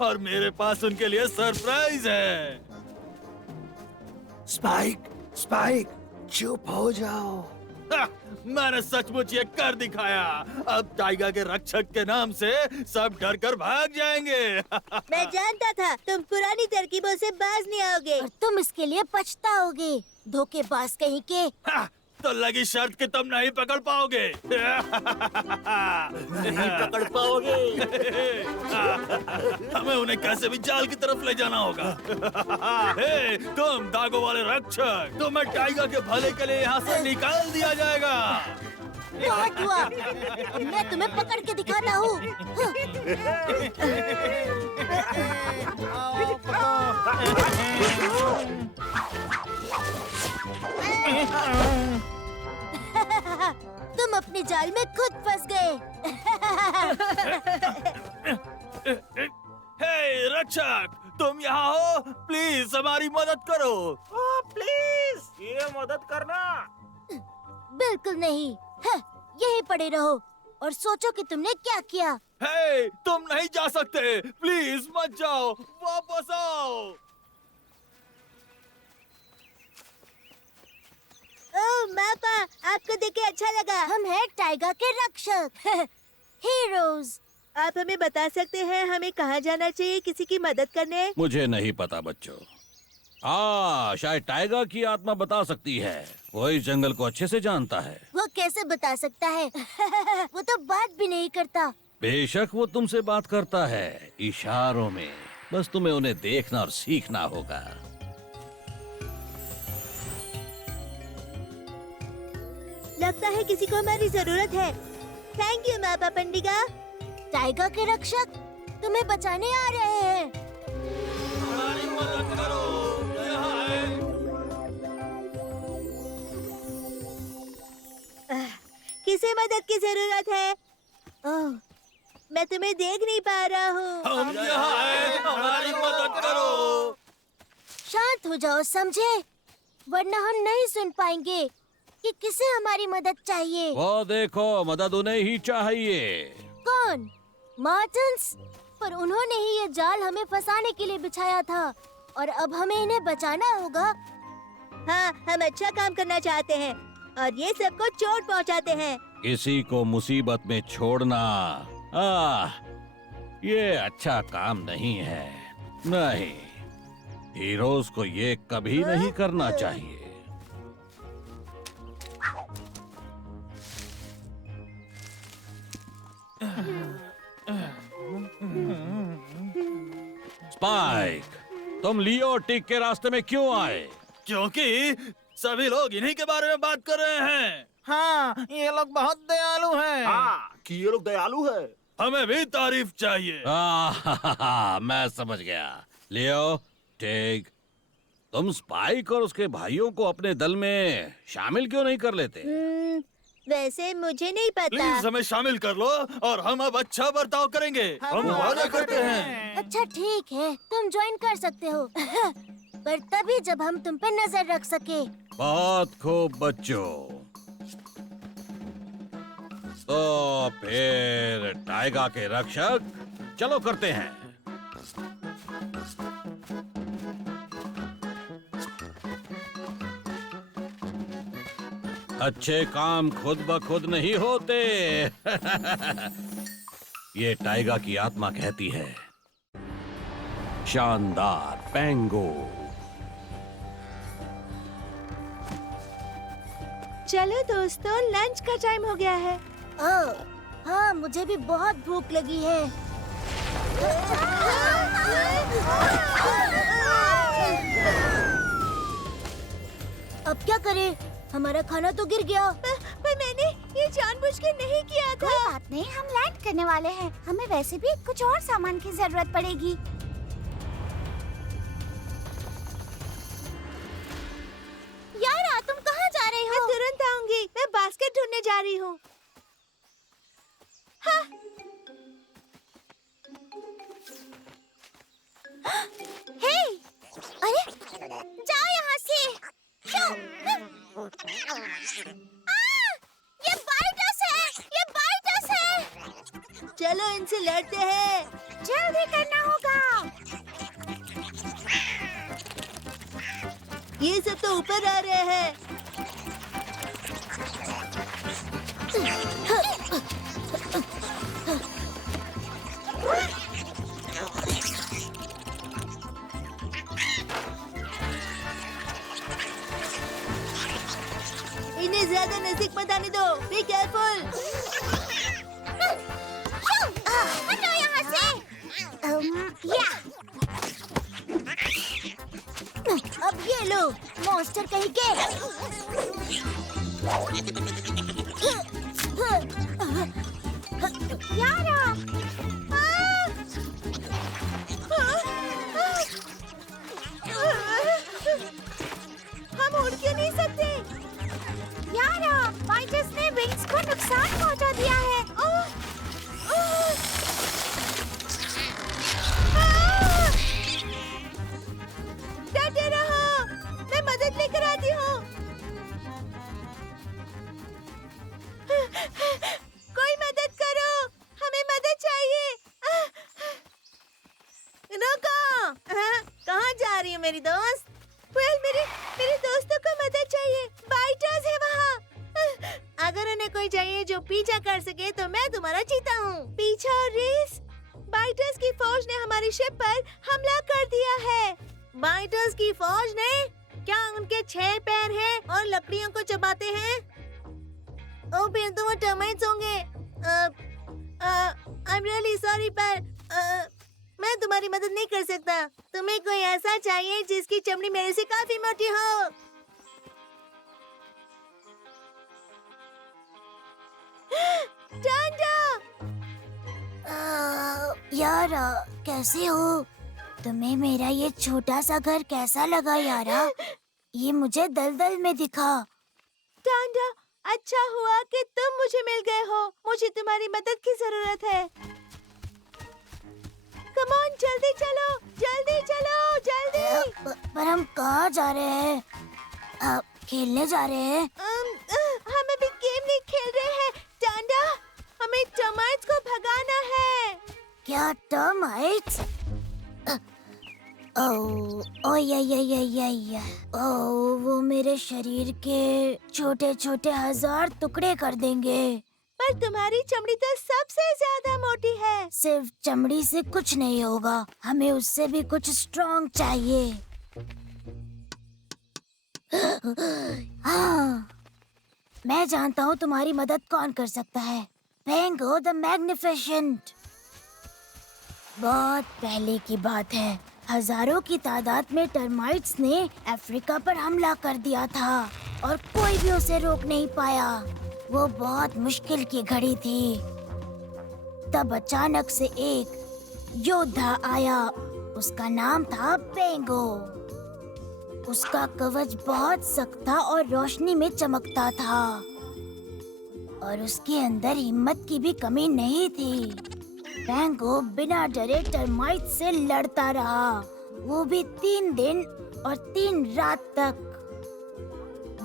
और मेरे पास उनके लिए सरप्राइज है। स्पाइक, स्पाइक, चुप हो जाओ। मैंने सचमुच ये कर दिखाया। अब टाइगर के रक्षक के नाम से सब डर कर भाग जाएंगे। मैं जानता था तुम पुरानी तरकीबों से बाज नहीं आओगे। और तुम इसके लिए पछताओगे, धोखेबाज कहीं के। तो लगी शर्त कि तुम नहीं पकड़ पाओगे। नहीं पकड़ पाओगे। हमें उन्हें कैसे भी जाल की तरफ ले जाना होगा। हे, तुम दागों वाले रक्षक, तुम्हें टाइगर के भले के लिए यहाँ से निकाल दिया जाएगा। बहुत हुआ, अब मैं तुम्हें पकड़ के दिखाता हूँ। तुम अपने जाल में खुद फंस गए। हे रक्षक, तुम यहाँ हो? प्लीज हमारी मदद करो। प्लीज, ये मदद करना। बिल्कुल नहीं, यहीं पड़े रहो और सोचो कि तुमने क्या किया। हे, तुम नहीं जा सकते, प्लीज मत जाओ, वापस आओ। ओह मापा, आपको देख के अच्छा लगा। हम हैं टाइगर के रक्षक। हीरोज। आप हमें बता सकते हैं हमें कहाँ जाना चाहिए किसी की मदद करने? मुझे नहीं पता बच्चों। शायद टाइगर की आत्मा बता सकती है। वो इस जंगल को अच्छे से जानता है। वो कैसे बता सकता है? वो तो बात भी नहीं करता। बेशक वो तुमसे बात करता है, इशारों में। बस तुम्हें उन्हें देखना और सीखना होगा। लगता है किसी को हमारी जरूरत है। थैंक यू मापा पंडिगा। टाइगर के रक्षक तुम्हें बचाने आ रहे हैं। हमारी मदद करो, यहाँ है। किसे मदद की जरूरत है? ओह, मैं तुम्हें देख नहीं पा रहा हूँ। हम यहाँ हैं, हमारी मदद करो। शांत हो जाओ, समझे? वरना हम नहीं सुन पाएंगे कि किसे हमारी मदद चाहिए। वो देखो, मदद उन्हें ही चाहिए। कौन? मार्टिन्स? पर उन्होंने ही ये जाल हमें फंसाने के लिए बिछाया था और अब हमें इन्हें बचाना होगा। हाँ, हम अच्छा काम करना चाहते हैं और ये सबको चोट पहुंचाते हैं। किसी को मुसीबत में छोड़ना, ये अच्छा काम नहीं है। नहीं, हीरोज को ये कभी नहीं करना चाहिए। स्पाइक, तुम लियो और टिक के रास्ते में क्यों आए? क्योंकि सभी लोग इन्हीं के बारे में बात कर रहे हैं। हाँ, ये लोग बहुत दयालु हैं। हाँ कि ये लोग दयालु है। हमें भी तारीफ चाहिए। मैं समझ गया। लियो, टिक, तुम स्पाइक और उसके भाइयों को अपने दल में शामिल क्यों नहीं कर लेते? वैसे मुझे नहीं पता। प्लीज हमें शामिल कर लो और हम अब अच्छा बर्ताव करेंगे। हम वादा करते हैं। अच्छा ठीक है, तुम ज्वाइन कर सकते हो पर तभी जब हम तुम पे नजर रख सके। बहुत खूब बच्चों। तो फिर टाइगा के रक्षक, चलो करते हैं। अच्छे काम खुद ब खुद नहीं होते। ये टाइगा की आत्मा कहती है। शानदार पेंगो। चलो दोस्तों, लंच का टाइम हो गया है। हाँ, मुझे भी बहुत भूख लगी है। अब क्या करें? हमारा खाना तो गिर गया। पर मैंने ये जानबूझ के नहीं किया था। कोई बात नहीं, हम लैंड करने वाले हैं। हमें वैसे भी कुछ और सामान की जरूरत पड़ेगी। यारा, तुम कहाँ जा रही हो? मैं तुरंत आऊंगी। मैं बास्केट ढूंढने जा रही हूँ। हाँ। हे, अरे, जाओ यहाँ से। ये बाइटस है, ये बाइटस है। चलो इनसे लड़ते हैं। जल्दी करना होगा। ये सब तो ऊपर आ रहे हैं। इन्हें ज्यादा नजदीक मत आने दो। Be careful. हटो यहाँ से। या। अब ये लो, मॉन्स्टर कहीं के। यारा। हम उड़ क्यों नहीं सकते? यारा, बाइटस ने विंग्स को नुकसान पहुंचा दिया है। डटे रहो, मैं मदद लेकर आती हूँ। कोई मदद करो, हमें मदद चाहिए। रुको। कहाँ जा रही हो मेरी दोस्त? मेरे दोस्तों को मदद चाहिए। बाइटर्स है वहाँ। अगर उन्हें कोई चाहिए जो पीछा कर सके तो मैं तुम्हारा चीता हूँ। पीछा और रेस। बाइटर्स की फौज ने हमारी शिप पर हमला कर दिया है। बाइटर्स की फौज ने? क्या उनके 6 पैर हैं और लकड़ियों को चबाते हैं? ओ, फिर तो वो टर्माइट्स होंगे। I'm really sorry, पर मैं तुम्हारी मदद नहीं कर सकता। तुम्हें कोई ऐसा चाहिए जिसकी चमड़ी मेरे से काफी मोटी हो। टांडा! यारा, कैसे हो? तुम्हें मेरा ये छोटा सा घर कैसा लगा यारा? ये मुझे दलदल में दिखा। टांडा, अच्छा हुआ कि तुम मुझे मिल गए हो। मुझे तुम्हारी मदद की जरूरत है। कम ऑन, जल्दी चलो, जल्दी चलो, जल्दी। पर हम हम कहाँ जा रहे हैं? खेलने जा रहे हैं? हम अभी गेम नहीं खेल रहे हैं टांडा। हमें टर्माइट्स को भगाना है। क्या टर्माइट्स? ओ या। ओ, वो मेरे शरीर के छोटे छोटे 1000 टुकड़े कर देंगे। पर तुम्हारी चमड़ी तो सबसे ज्यादा मोटी है। सिर्फ चमड़ी से कुछ नहीं होगा, हमें उससे भी कुछ स्ट्रॉन्ग चाहिए। हाँ, मैं जानता हूँ तुम्हारी मदद कौन कर सकता है। पेंगो द मैग्निफिसेंट। बहुत पहले की बात है, हजारों की तादाद में टर्माइट्स ने अफ्रीका पर हमला कर दिया था और कोई भी उसे रोक नहीं पाया। वो बहुत मुश्किल की घड़ी थी। तब अचानक से एक योद्धा आया। उसका नाम था पेंगो। उसका कवच बहुत सख्त था और रोशनी में चमकता था और उसके अंदर हिम्मत की भी कमी नहीं थी। पेंगो बिना डरे टर्माइट से लड़ता रहा, वो भी 3 दिन और 3 रात तक।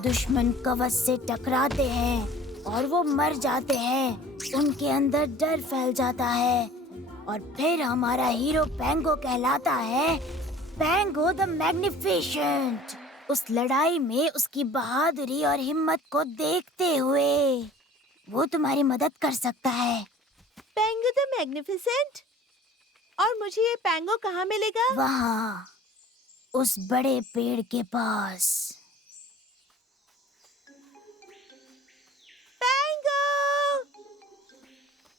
दुश्मन कवच से टकराते हैं और वो मर जाते हैं। उनके अंदर डर फैल जाता है और फिर हमारा हीरो पेंगो कहलाता है, पेंगो द मैग्निफिसेंट। उस लड़ाई में उसकी बहादुरी और हिम्मत को देखते हुए वो तुम्हारी मदद कर सकता है। पेंगो द मैग्निफिसेंट? और मुझे ये पेंगो कहाँ मिलेगा? वहाँ, उस बड़े पेड़ के पास।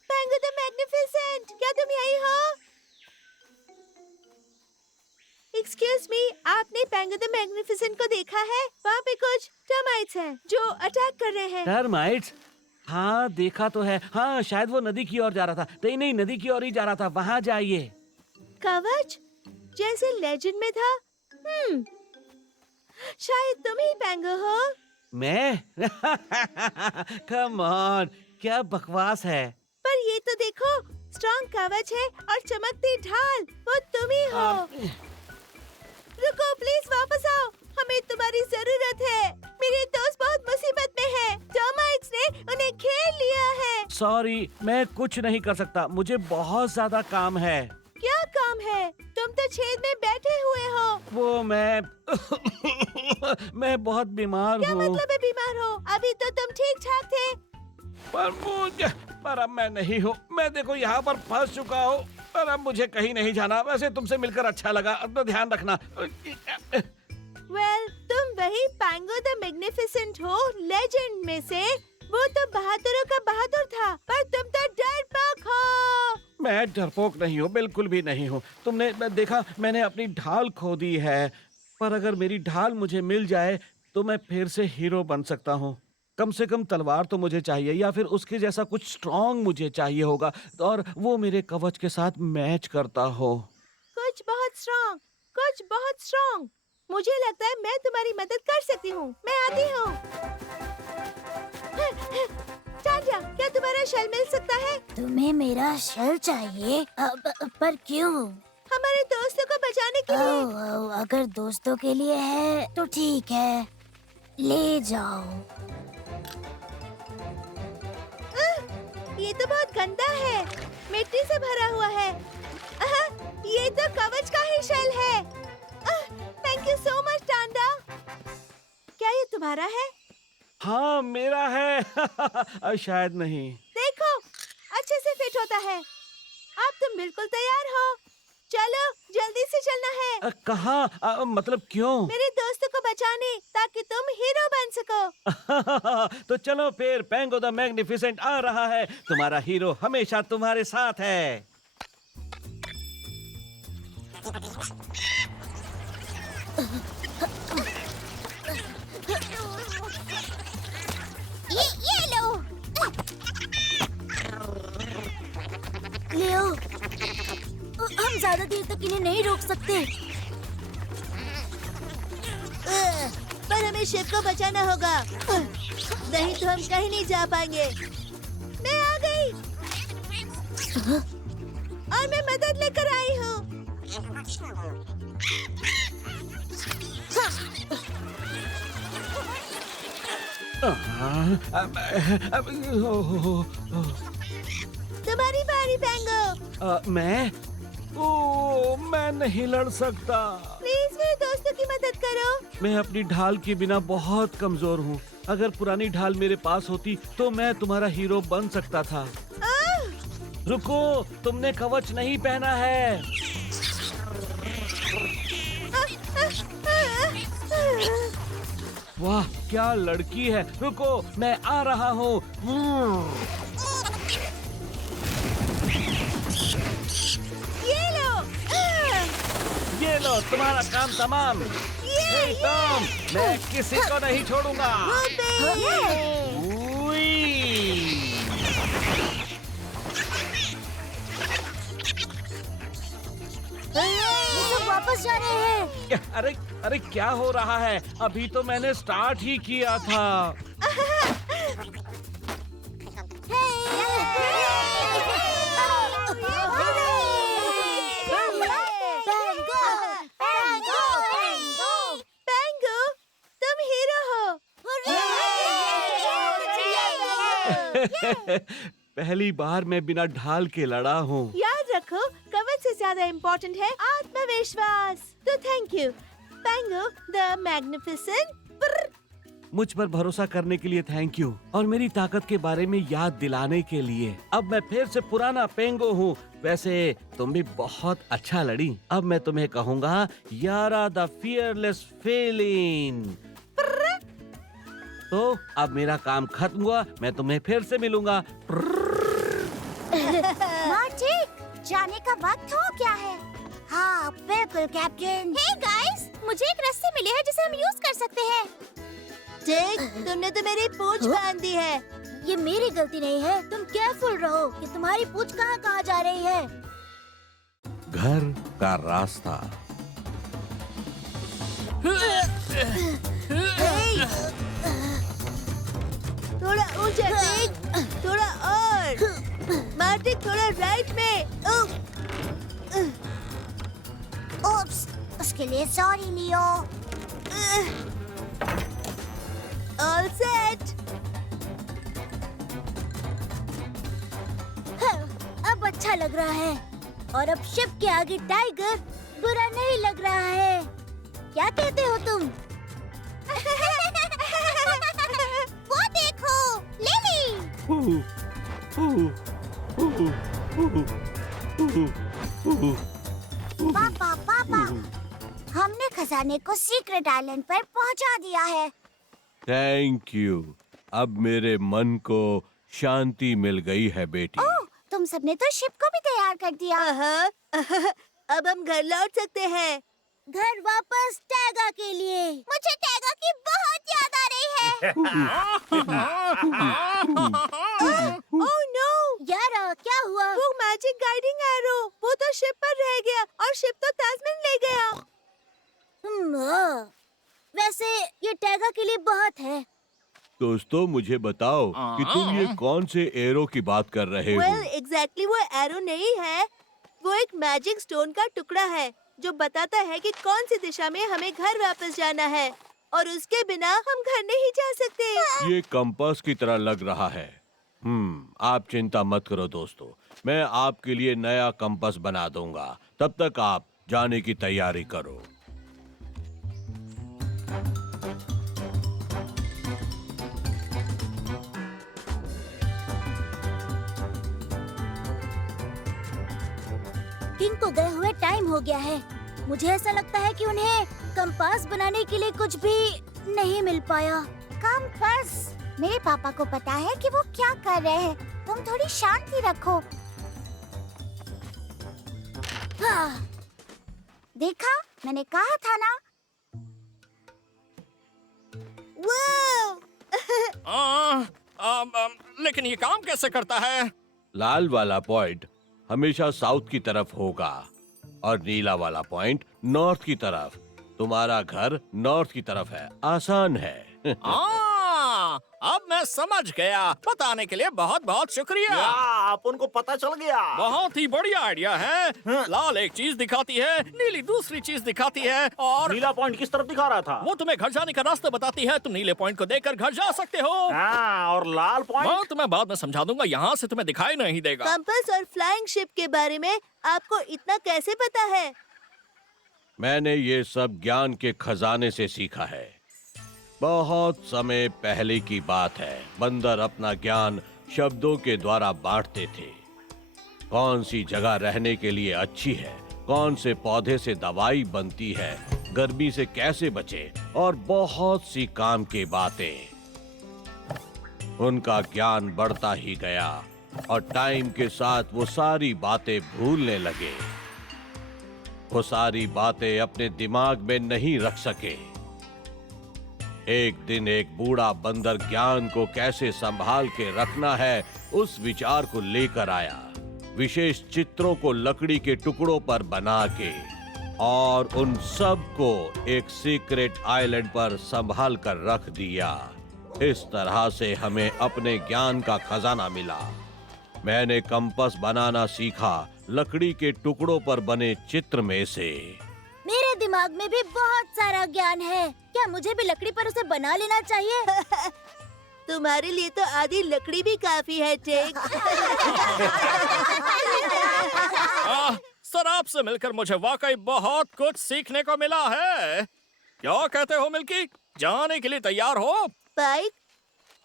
पेंगो द मैग्निफिसेंट, क्या तुम यही हो? एक्सक्यूज मी, आपने पेंगो द मैग्निफिसेंट को देखा है? वहाँ पे कुछ टर्माइट्स हैं जो अटैक कर रहे हैं। टर्माइट्स? हाँ देखा तो है। हाँ शायद वो नदी की ओर जा रहा था। नहीं, नदी की ओर ही जा रहा था। वहाँ जाइए। कवच जैसे लेजेंड में था। शायद तुम ही पेंगो हो। मैं? कम ऑन, क्या बकवास है। पर ये तो देखो, स्ट्रॉन्ग कवच है और चमकती ढाल, वो तुम ही हो। रुको प्लीज, वापस आओ, हमें तुम्हारी जरूरत है। मेरे दोस्त बहुत मुसीबत में हैं। टर्माइट्स ने उन्हें घेर लिया है। सॉरी, मैं कुछ नहीं कर सकता, मुझे बहुत ज्यादा काम है। क्या काम है? तुम तो छेद में बैठे हुए हो। वो मैं मैं बहुत बीमार हूँ। क्या मतलब है बीमार हो? अभी तो तुम ठीक ठाक थे। पर अब मैं नहीं हूँ। मैं देखो यहाँ पर फंस चुका हूँ, पर अब मुझे कहीं नहीं जाना। वैसे तुमसे मिलकर अच्छा लगा, अपना ध्यान रखना। वेल, तुम वही पेंगो द मैग्निफिसेंट हो, लेजेंड में से। वो तो बहादुरों का बहादुर था, पर तुम तो डरपोक हो। मैं डरपोक नहीं हूँ, बिल्कुल भी नहीं हूँ। तुमने देखा, मैंने अपनी ढाल खो दी है, पर अगर मेरी ढाल मुझे मिल जाए तो मैं फिर से हीरो बन सकता हूँ। कम से कम तलवार तो मुझे चाहिए, या फिर उसके जैसा कुछ स्ट्रॉन्ग मुझे चाहिए होगा, और वो मेरे कवच के साथ मैच करता हो। कुछ बहुत स्ट्रॉन्ग, कुछ बहुत स्ट्रॉन्ग। मुझे लगता है मैं तुम्हारी मदद कर सकती हूँ। मैं आती हूँ। टांडा, क्या तुम्हारा शेल मिल सकता है? तुम्हें मेरा शेल चाहिए? पर क्यों? हमारे दोस्तों को बचाने के लिए। अगर दोस्तों के लिए है तो ठीक है, ले जाओ। ये तो बहुत गंदा है, मिट्टी से भरा हुआ है। ये तो कवच का ही शेल है। Thank you so much Tanda. क्या ये तुम्हारा है? हाँ मेरा है। शायद नहीं। देखो, अच्छे से फिट होता है। अब तुम बिल्कुल तैयार हो। चलो, जल्दी से चलना है। कहाँ? मतलब क्यों? मेरे दोस्तों को बचाने, ताकि तुम हीरो बन सको। तो चलो फिर, पेंगो द मैग्निफिसेंट आ रहा है। तुम्हारा हीरो हमेशा तुम्हारे साथ है। ये लो। लियो, हम ज्यादा देर तक इन्हें नहीं रोक सकते। पर हमें शिप को बचाना होगा, नहीं तो हम कहीं नहीं जा पाएंगे। मैं आ गई और मैं मदद लेकर आई हूँ। तुम्हारी बारी पैंगो। मैं नहीं लड़ सकता। प्लीज मेरे दोस्तों की मदद करो। मैं अपनी ढाल के बिना बहुत कमजोर हूँ। अगर पुरानी ढाल मेरे पास होती तो मैं तुम्हारा हीरो बन सकता था। रुको, तुमने कवच नहीं पहना है। वाह, क्या लड़की है। रुको, मैं आ रहा हूँ। ये लो, तुम्हारा काम तमाम। टॉम, मैं किसी को नहीं छोड़ूंगा। वापस जा रहे हैं। अरे अरे, क्या हो रहा है? अभी तो मैंने स्टार्ट ही किया था। पैंगो, तुम हीरो हो। पहली बार मैं बिना ढाल के लड़ा हूँ। याद रखो, कवच से ज्यादा इम्पोर्टेंट है आत्मविश्वास। तो थैंक यू पैंगो द मैग्निफिसेंट। मुझ पर भरोसा करने के लिए थैंक यू, और मेरी ताकत के बारे में याद दिलाने के लिए। अब मैं फिर से पुराना पेंगो हूँ। वैसे तुम भी बहुत अच्छा लड़ी। अब मैं तुम्हें कहूँगा यारा द फियरलेस फेलिन। तो अब मेरा काम खत्म हुआ। मैं तुम्हें फिर से मिलूंगा। मार्टी, जाने का वक्त हो क्या है? हाँ बिल्कुल कैप्टन। हे गाइस, मुझे एक रस्सी मिली है जिसे हम यूज कर सकते हैं। ठीक, तुमने तो मेरी पूंछ बांध दी है। ये मेरी गलती नहीं है। तुम केयरफुल रहो कि तुम्हारी पूंछ कहाँ जा रही है। घर का रास्ता। थोड़ा ऊंचा देख, थोड़ा और। मार्टिक, थोड़ा राइट में। ओप्स, उसके लिए सॉरी लियो। All set. अब अच्छा लग रहा है, और अब शिप के आगे टाइगर बुरा नहीं लग रहा है। क्या कहते हो तुम? वो देखो, लिली। पापा पापा, हमने खजाने को सीक्रेट आइलैंड पर पहुंचा दिया है। Thank you. अब मेरे मन को शांति मिल गई है बेटी। ओह, तुम सबने तो शिप को भी तैयार कर दिया। अब हम घर लौट सकते हैं। घर वापस टैगा के लिए। मुझे टैगा की बहुत याद आ रही है। Oh no! यारा, क्या हुआ? वो मैजिक गाइडिंग एरो, वो तो शिप पर रह गया और शिप तो ताजमहल ले गया। वैसे ये टैगा के लिए बहुत है। दोस्तों, मुझे बताओ कि तुम ये कौन से एरो की बात कर रहे हो? Well, exactly वो एरो नहीं है। वो एक मैजिक स्टोन का टुकड़ा है जो बताता है कि कौन सी दिशा में हमें घर वापस जाना है, और उसके बिना हम घर नहीं जा सकते। ये कंपास की तरह लग रहा है। आप चिंता मत करो दोस्तों, मैं आपके लिए नया कंपास बना दूंगा। तब तक आप जाने की तैयारी करो। किंग को गए हुए टाइम हो गया है। मुझे ऐसा लगता है कि उन्हें कंपास बनाने के लिए कुछ भी नहीं मिल पाया। कंपास? मेरे पापा को पता है कि वो क्या कर रहे हैं। तुम थोड़ी शांति रखो। देखा, मैंने कहा था ना। लेकिन ये काम कैसे करता है? लाल वाला पॉइंट हमेशा साउथ की तरफ होगा और नीला वाला पॉइंट नॉर्थ की तरफ। तुम्हारा घर नॉर्थ की तरफ है। आसान है। अब मैं समझ गया। बताने के लिए बहुत बहुत शुक्रिया। अपन को पता चल गया। बहुत ही बढ़िया आइडिया है। लाल एक चीज दिखाती है, नीली दूसरी चीज दिखाती है, और नीला पॉइंट किस तरफ दिखा रहा था? वो तुम्हें घर जाने का रास्ता बताती है। तुम नीले पॉइंट को देखकर घर जा सकते हो। हाँ, और लाल पॉइंट? मैं तुम्हें बाद में समझा दूंगा, यहाँ से तुम्हें दिखाई नहीं देगा। कंपास और फ्लाइंग शिप के बारे में आपको इतना कैसे पता है? मैंने ये सब ज्ञान के खजाने से सीखा है। बहुत समय पहले की बात है। बंदर अपना ज्ञान शब्दों के द्वारा बांटते थे। कौन सी जगह रहने के लिए अच्छी है, कौन से पौधे से दवाई बनती है, गर्मी से कैसे बचे, और बहुत सी काम की बातें। उनका ज्ञान बढ़ता ही गया और टाइम के साथ वो सारी बातें भूलने लगे। वो सारी बातें अपने दिमाग में नहीं रख सके। एक दिन एक बूढ़ा बंदर ज्ञान को कैसे संभाल के रखना है उस विचार को लेकर आया। विशेष चित्रों को लकड़ी के टुकड़ों पर बना के और उन सब को एक सीक्रेट आइलैंड पर संभाल कर रख दिया। इस तरह से हमें अपने ज्ञान का खजाना मिला। मैंने कंपास बनाना सीखा लकड़ी के टुकड़ों पर बने चित्र में से। मेरे दिमाग में भी बहुत सारा ज्ञान है। क्या मुझे भी लकड़ी पर उसे बना लेना चाहिए? तुम्हारे लिए तो आधी लकड़ी भी काफी है, टेक। सर, आपसे मिलकर मुझे वाकई बहुत कुछ सीखने को मिला है। क्या कहते हो मिल्की? जाने के लिए तैयार हो? स्पाइक,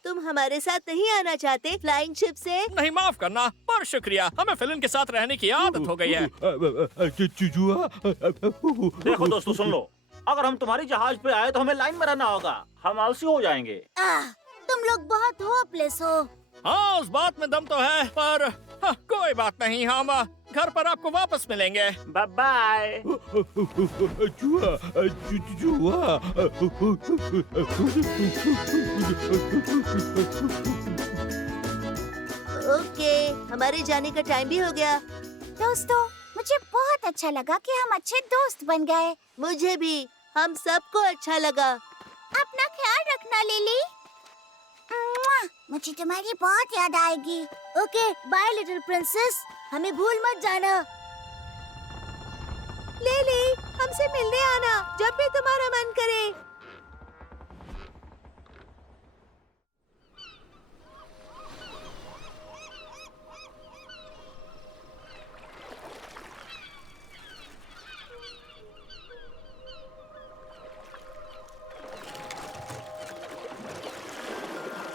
तुम हमारे साथ नहीं आना चाहते फ्लाइंग शिप से? नहीं, माफ करना, पर शुक्रिया। हमें फिलिन के साथ रहने की आदत हो गई है। देखो दोस्तों, सुन लो। अगर हम तुम्हारी जहाज पे आए तो हमें लाइन में रहना होगा। हम आलसी हो जाएंगे। तुम लोग बहुत होपलेस हो। हाँ, उस बात में दम तो है, पर कोई बात नहीं, हम घर पर आपको वापस मिलेंगे। Bye bye. ओके, हमारे जाने का टाइम भी हो गया। दोस्तों, मुझे बहुत अच्छा लगा कि हम अच्छे दोस्त बन गए। मुझे भी, हम सबको अच्छा लगा। अपना ख्याल रखना लिली। मुझे तुम्हारी बहुत याद आएगी। Okay, bye little princess. हमें भूल मत जाना। लिली, हमसे मिलने आना जब भी तुम्हारा मन करे।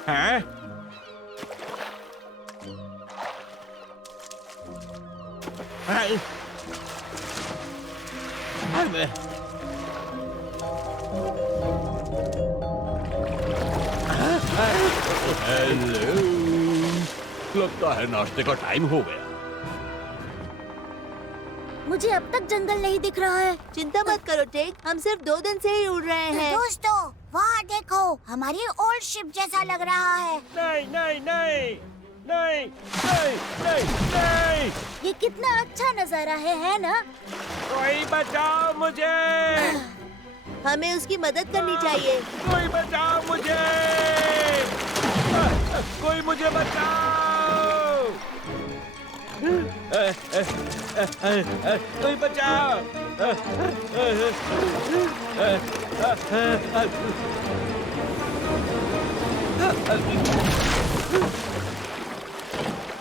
हैं? हेलो, लगता है नाश्ते का टाइम हो गया। मुझे अब तक जंगल नहीं दिख रहा है। चिंता मत करो टेक, हम सिर्फ 2 दिन से ही उड़ रहे हैं। दोस्तों, वहाँ देखो, हमारी ओल्ड शिप जैसा लग रहा है। नहीं नहीं नहीं नहीं नहीं नहीं नहीं। ये कितना अच्छा नजारा है ना? कोई बचाओ मुझे! हमें उसकी मदद करनी चाहिए। कोई बचाओ मुझे! कोई मुझे बचाओ! कोई बचाओ!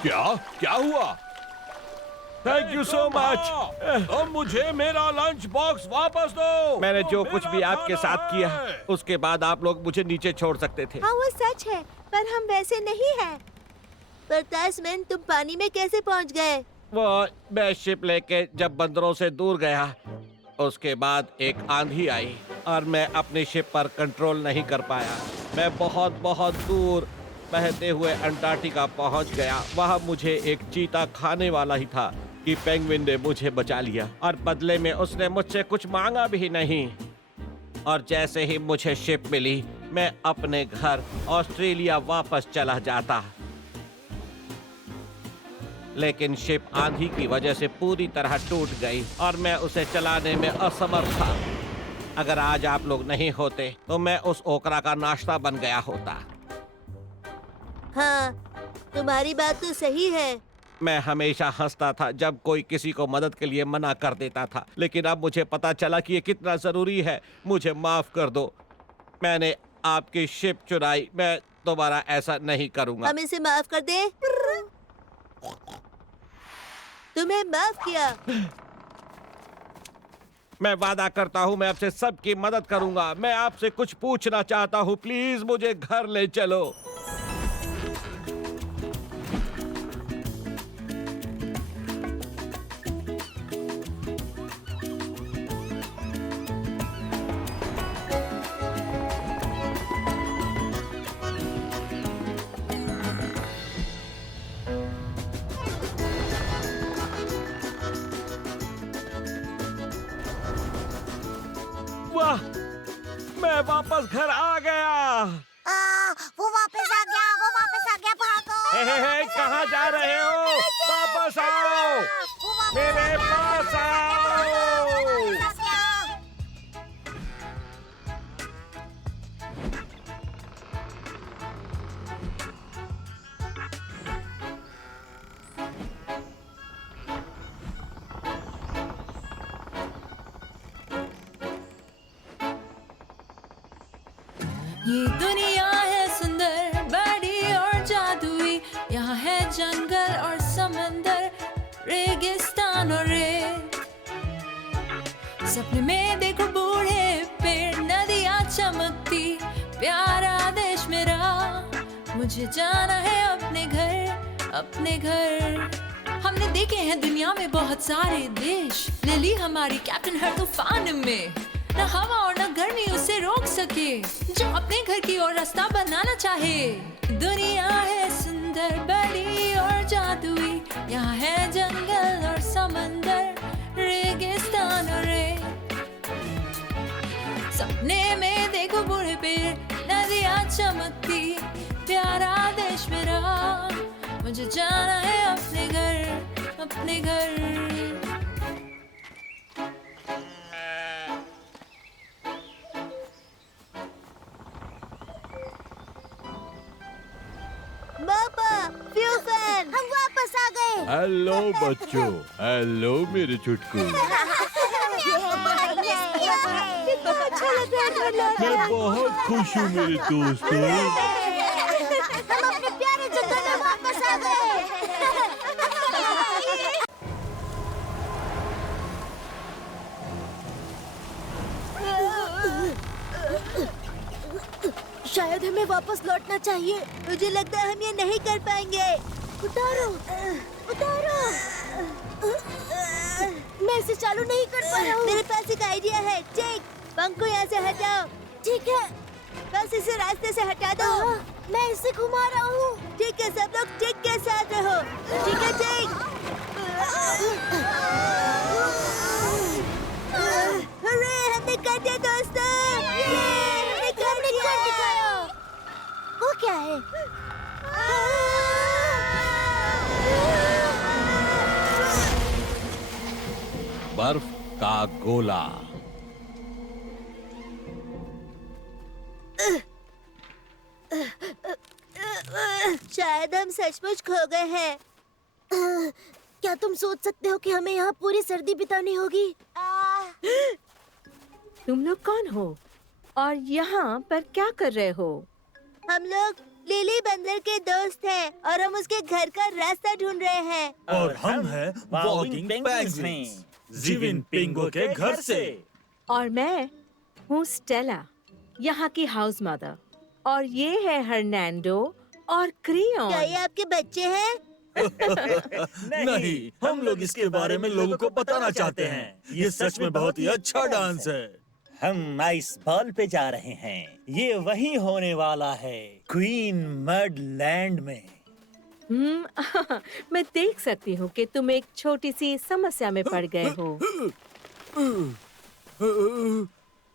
क्या क्या हुआ? Thank you so much. अब मुझे मेरा लंच बॉक्स वापस दो। मैंने जो कुछ भी मेरा आपके साथ खाना किया, है। उसके बाद आप लोग मुझे नीचे छोड़ सकते थे। हाँ, वो सच है, पर हम वैसे नहीं हैं। पर तासमैन, तुम पानी में कैसे पहुंच गए? वो मैं शिप लेके जब बंदरों से दूर गया, उसके बाद एक आंधी आई और मैं अपनी शिप पर कंट्रोल नहीं कर पाया। मैं बहुत बहुत दूर बहते हुए अंटार्कटिका पहुंच गया। वहां मुझे एक चीता खाने वाला ही था कि पेंगुइन ने मुझे बचा लिया और बदले में उसने मुझसे कुछ मांगा भी नहीं। और जैसे ही मुझे शिप मिली, मैं अपने घर ऑस्ट्रेलिया वापस चला जाता। लेकिन शिप आंधी की वजह से पूरी तरह टूट गई और मैं उसे चलाने में असमर्थ था। अगर आज आप लोग नहीं होते तो मैं उस ओकरा का नाश्ता बन गया होता। हाँ, तुम्हारी बात तो सही है। मैं हमेशा हंसता था जब कोई किसी को मदद के लिए मना कर देता था, लेकिन अब मुझे पता चला कि ये कितना जरूरी है। मुझे माफ कर दो, मैंने आपकी शिप चुराई। मैं दोबारा ऐसा नहीं करूंगा। हम इसे माफ कर दे। तुम्हें माफ किया। मैं वादा करता हूँ मैं आपसे सबकी मदद करूंगा। मैं आपसे कुछ पूछना चाहता हूँ, प्लीज मुझे घर ले चलो। वाह, मैं वापस घर आ गया। वो वापस आ गया भागो। हे, कहाँ जा रहे हो? वापस आओ, मेरे पास आओ। ये दुनिया है सुंदर, बड़ी और जादुई। यहाँ है जंगल और समंदर, रेगिस्तान और रेत। सपने में देखो बूढ़े पेड़, नदियाँ चमकती, प्यारा देश मेरा। मुझे जाना है अपने घर, अपने घर। हमने देखे हैं दुनिया में बहुत सारे देश, ले ली हमारी कैप्टन हर तूफान में। न हवा और न गर्मी उसे रोक सके, जो अपने घर की ओर रास्ता बनाना चाहे। दुनिया है सुंदर, बड़ी और जादुई। यहाँ है जंगल और समंदर, रेगिस्तान और रेत। सपने में देखो बूढ़े पेड़, नदियाँ चमकती, प्यारा देश मेरा। मुझे जाना है अपने घर, अपने घर। पापा, फ्यू फैन, हम वापस आ गए। हेलो बच्चों, हेलो मेरे चुटकू। अच्छा लग रहा है। मैं बहुत खुश हूँ मेरे दोस्तों। हम अपने प्यारे जंगल में वापस आ गए। शायद हमें वापस लौटना चाहिए। मुझे लगता है हम ये नहीं कर पाएंगे। उतारो, उतारो। मैं इसे चालू नहीं कर पा रहा हूँ। मेरे पास एक आइडिया है। चेक, पंख को यहाँ से हटाओ। ठीक है, बस इसे रास्ते से हटा दो। मैं इसे घुमा रहा हूँ। ठीक है, सब लोग चेक के साथ रहो। ठीक है, चेक। अरे, हमने कर दिया दोस्तों। हमने कर दिखाया। वो क्या है? बर्फ का गोला। शायद हम सचमुच खो गए हैं। क्या तुम सोच सकते हो कि हमें यहाँ पूरी सर्दी बितानी होगी? तुम लोग कौन हो और यहाँ पर क्या कर रहे हो? हम लोग लिली बंदर के दोस्त हैं और हम उसके घर का रास्ता ढूंढ रहे हैं। और हम हैं वॉकिंग पेंगुइन्स, जीविन पिंगो के घर से। और मैं हूँ स्टेला, यहाँ की हाउस मदर। और ये है हर्नांडो और क्रियोन। क्या ये आपके बच्चे हैं? नहीं, हम लोग इसके बारे में लोगों को बताना चाहते हैं। ये सच में बहुत ही अच्छा डांस है। हम आइस बॉल पे जा रहे हैं। ये वही होने वाला है, क्वीन मड लैंड में। मैं देख सकती हूँ कि तुम एक छोटी सी समस्या में पड़ गए हो।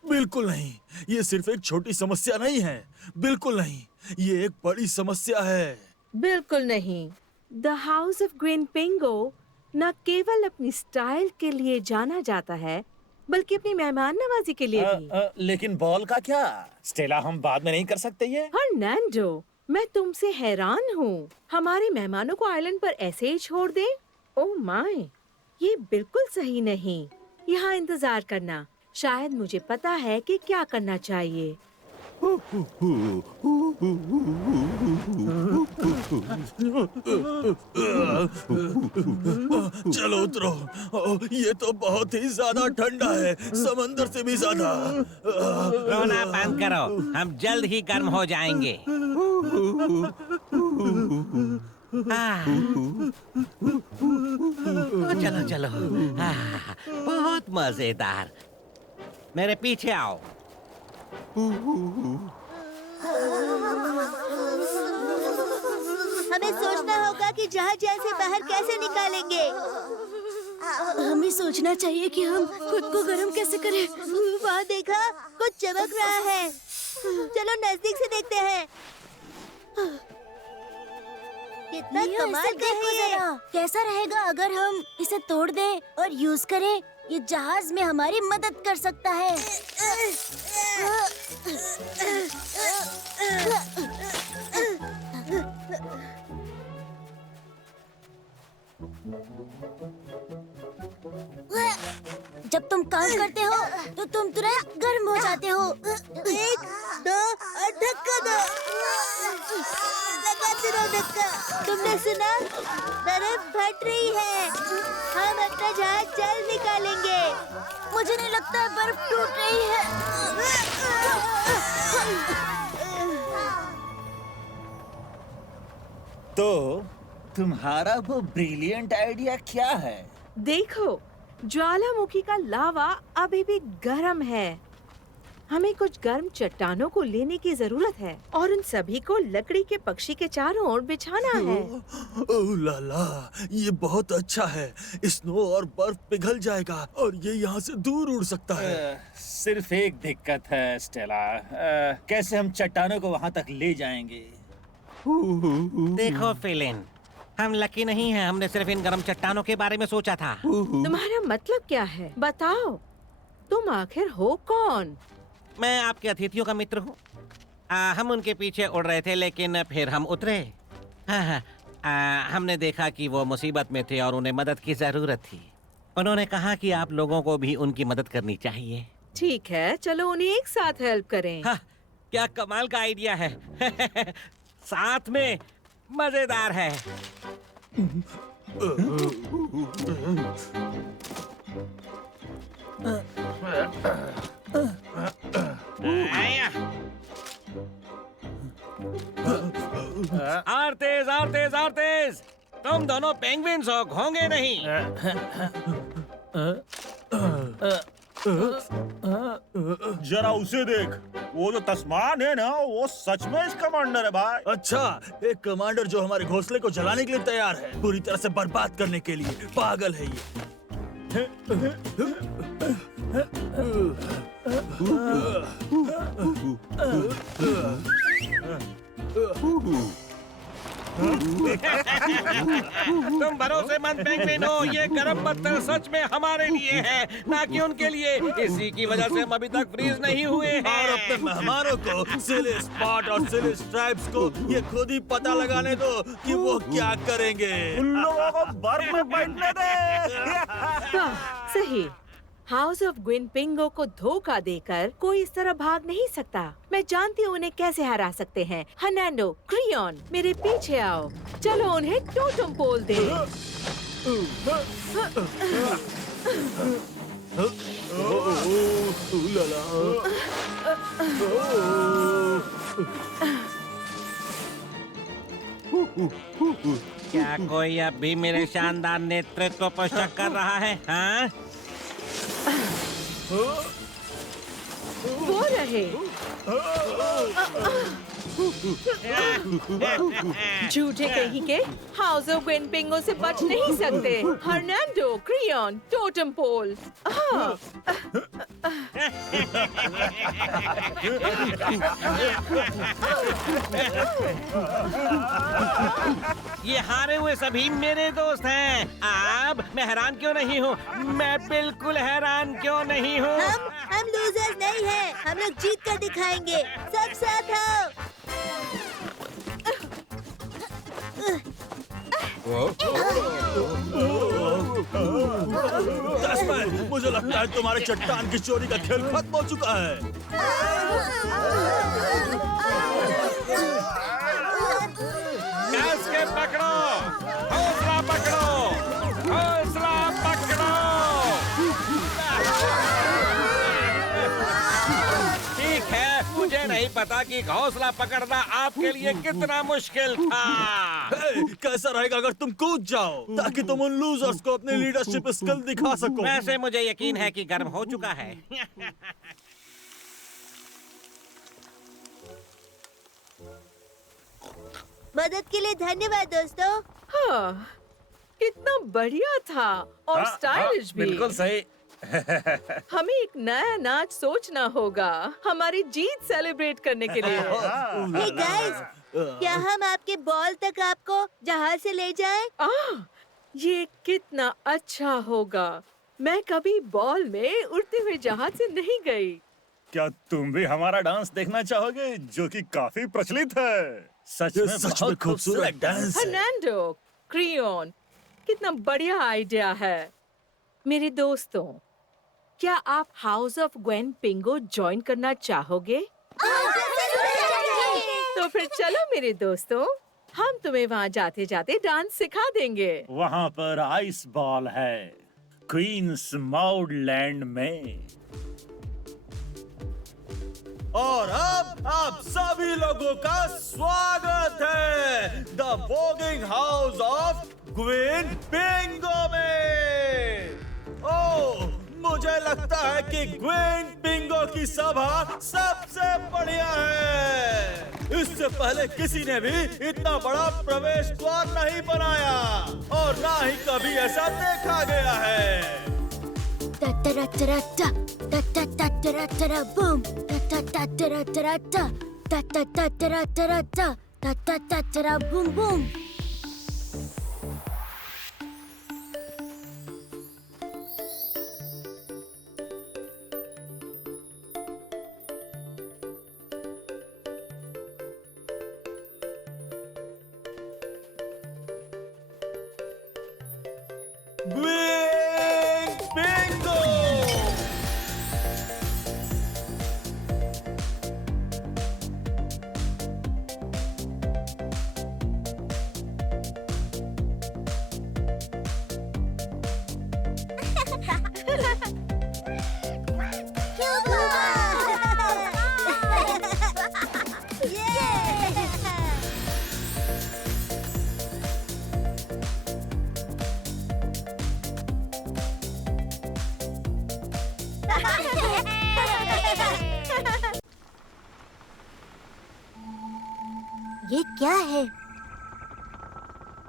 बिल्कुल नहीं, ये सिर्फ एक छोटी समस्या नहीं है। बिल्कुल नहीं, ये एक बड़ी समस्या है। बिल्कुल नहीं। द हाउस ऑफ ग्रीन पिंगो न केवल अपनी स्टाइल के लिए जाना जाता है, बल्कि अपनी मेहमान नवाजी के लिए भी। लेकिन बॉल का क्या? स्टेला, हम बाद में नहीं कर सकते ये? हर्नांडो, मैं तुमसे हैरान हूँ। हमारे मेहमानों को आइलैंड पर ऐसे ही छोड़ दें? ओह माय, ये बिल्कुल सही नहीं। यहाँ इंतजार करना, शायद मुझे पता है कि क्या करना चाहिए। चलो उतरो। ये तो बहुत ही ज्यादा ठंडा है, समंदर से भी ज्यादा। रोना बंद करो, हम जल्द ही गर्म हो जाएंगे। चलो चलो, बहुत मजेदार। मेरे पीछे आओ। हमें सोचना होगा कि जहाज से बाहर कैसे निकालेंगे। हमें सोचना चाहिए कि हम खुद को गर्म कैसे करें। वहाँ देखा, कुछ चमक रहा है। चलो नजदीक से देखते हैं। कितना कमाल का है ये। कैसा रहेगा अगर हम इसे तोड़ दें और यूज करें? ये जहाज में हमारी मदद कर सकता है। जब तुम काम करते हो तो तुम तुरंत गर्म हो जाते हो। 1, 2 और धक्का दो। लगाते रहो धक्का। तुमने सुना? बर्फ फट रही है। हम अपना जहाज जल्द निकालेंगे। मुझे नहीं लगता बर्फ टूट रही है। तो तुम्हारा वो ब्रिलियंट आइडिया क्या है? देखो, ज्वालामुखी का लावा अभी भी गर्म है। हमें कुछ गर्म चट्टानों को लेने की जरूरत है और उन सभी को लकड़ी के पक्षी के चारों ओर बिछाना है। ओह लाला, ये बहुत अच्छा है। स्नो और बर्फ पिघल जाएगा और ये यहाँ से दूर उड़ सकता है। सिर्फ एक दिक्कत है स्टेला। कैसे हम चट्टानों को वहाँ तक ले जाएंगे? देखो फिलिन, हम लकी नहीं हैं। हमने सिर्फ इन गर्म चट्टानों के बारे में सोचा था। तुम्हारा मतलब क्या है? बताओ, तुम आखिर हो कौन? मैं आपके अतिथियों का मित्र हूँ। हम उनके पीछे उड़ रहे थे, लेकिन फिर हम उतरे। हमने देखा कि वो मुसीबत में थे और उन्हें मदद की जरूरत थी। उन्होंने कहा कि आप लोगों को भी उनकी मदद करनी चाहिए। ठीक है, चलो उन्हें एक साथ हेल्प करें। क्या कमाल का आइडिया है। साथ में मजेदार है। और तेज और तेज और तेज। तुम दोनों पेंगुइन्स हो, घोंगे नहीं। जरा उसे देख, वो जो तस्मान है ना, वो सच में इस कमांडर है भाई। अच्छा, एक कमांडर जो हमारे घोंसले को जलाने के लिए तैयार है, पूरी तरह से बर्बाद करने के लिए। पागल है ये। तुम भरोसेमंद पेंगुइन हो। ये गर्म पत्थर सच में हमारे लिए है, ना कि उनके लिए। इसी की वजह से हम अभी तक फ्रीज नहीं हुए हैं। और अपने मेहमानों को, सिली स्पॉट और सिली स्ट्राइप्स को, ये खुद ही पता लगाने दो कि वो क्या करेंगे। उन लोगों को बर्फ में बैठने दे। सही। हाउस ऑफ ग्विनपिंगो को धोखा देकर कोई इस तरह भाग नहीं सकता। मैं जानती हूँ उन्हें कैसे हरा सकते हैं। हर्नांडो, क्रियॉन, मेरे पीछे आओ। चलो उन्हें टोटम पोल दे। क्या कोई अब भी मेरे शानदार नेतृत्व पर शक कर रहा है? हाँ? वो रहे। झूठे कहीं के हाउस ऑफ ग्विनपिंगो से बच नहीं सकते। हर्नांडो, क्रियॉन, टोटम पोल। ये हारे हुए सभी मेरे दोस्त हैं। अब मैं हैरान क्यों नहीं हूँ? मैं बिल्कुल हैरान क्यों नहीं हूँ? हम लूजर्स नहीं हैं। हम लोग जीत कर दिखाएंगे। सब साथ आओ। डस्टमैन, मुझे लगता है तुम्हारे चट्टान की चोरी का खेल खत्म हो चुका है। कस के पकड़ो, हौसला पकड़ो, हौसला पकड़ो। ठीक है, मुझे नहीं पता कि हौसला पकड़ना आपके लिए कितना मुश्किल था। कैसा रहेगा अगर तुम कूद जाओ ताकि तुम उन लूजर्स को अपनी लीडरशिप स्किल दिखा सको। वैसे मुझे यकीन है कि गर्म हो चुका है। मदद के लिए धन्यवाद दोस्तों। हाँ, कितना बढ़िया था और स्टाइलिश भी। बिल्कुल सही। हमें एक नया नाच सोचना होगा हमारी जीत सेलिब्रेट करने के लिए। हे गाइस, क्या हम आपके बॉल तक आपको जहाज से ले जाएं? ये कितना अच्छा होगा। मैं कभी बॉल में उड़ते हुए जहाज से नहीं गई। क्या तुम भी हमारा डांस देखना चाहोगे, जो कि काफी प्रचलित है? सच में बहुत खूबसूरत डांस है। फर्नांडो, क्रियोन, कितना बढ़िया आइडिया है। मेरे दोस्तों, क्या आप हाउस ऑफ ग्वेन पिंगो ज्वाइन करना चाहोगे? तो फिर चलो मेरे दोस्तों, हम तुम्हें वहाँ जाते जाते डांस सिखा देंगे। वहाँ पर आइस बॉल है, क्वींस माउडलैंड में। और अब आप सभी लोगों का स्वागत है the walking house of Gwen Pingo में। ओह, मुझे लगता है कि ग्वेन पिंगो की सभा सबसे बढ़िया है। इससे पहले किसी ने भी इतना बड़ा प्रवेश द्वार नहीं बनाया और ना ही कभी ऐसा देखा गया है। Boom, boom boom. ग्वेन पिंगो। ये क्या है?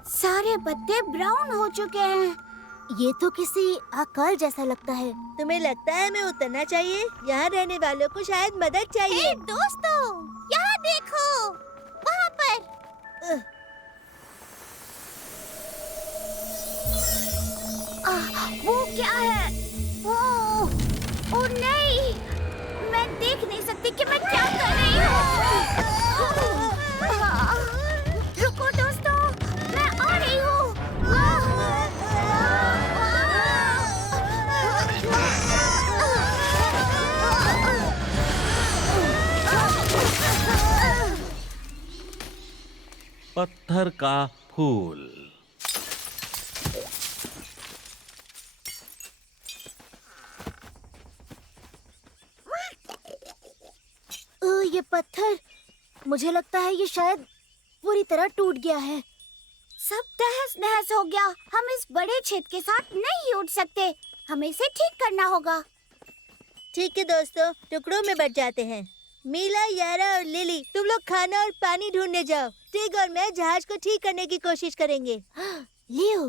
सारे पत्ते ब्राउन हो चुके हैं। ये तो किसी अकाल जैसा लगता है। तुम्हें लगता है हमें उतरना चाहिए? यहाँ रहने वालों को शायद मदद चाहिए। हे दोस्तों, यहाँ देखो, वहाँ पर। वो क्या है? ओह नहीं, मैं देख नहीं सकती कि मैं क्या कर रही हूँ। रुको दोस्तों, मैं आ रही हूँ। पत्थर का फूल। ये पत्थर, मुझे लगता है ये शायद पूरी तरह टूट गया है। सब तहस नहस हो गया। हम इस बड़े छेद के साथ नहीं उठ सकते। हमें इसे ठीक करना होगा। ठीक है दोस्तों, टुकड़ों में बट जाते हैं। मीला, यारा और लिली, तुम लोग खाना और पानी ढूंढने जाओ। टिग और मैं जहाज को ठीक करने की कोशिश करेंगे। लियो,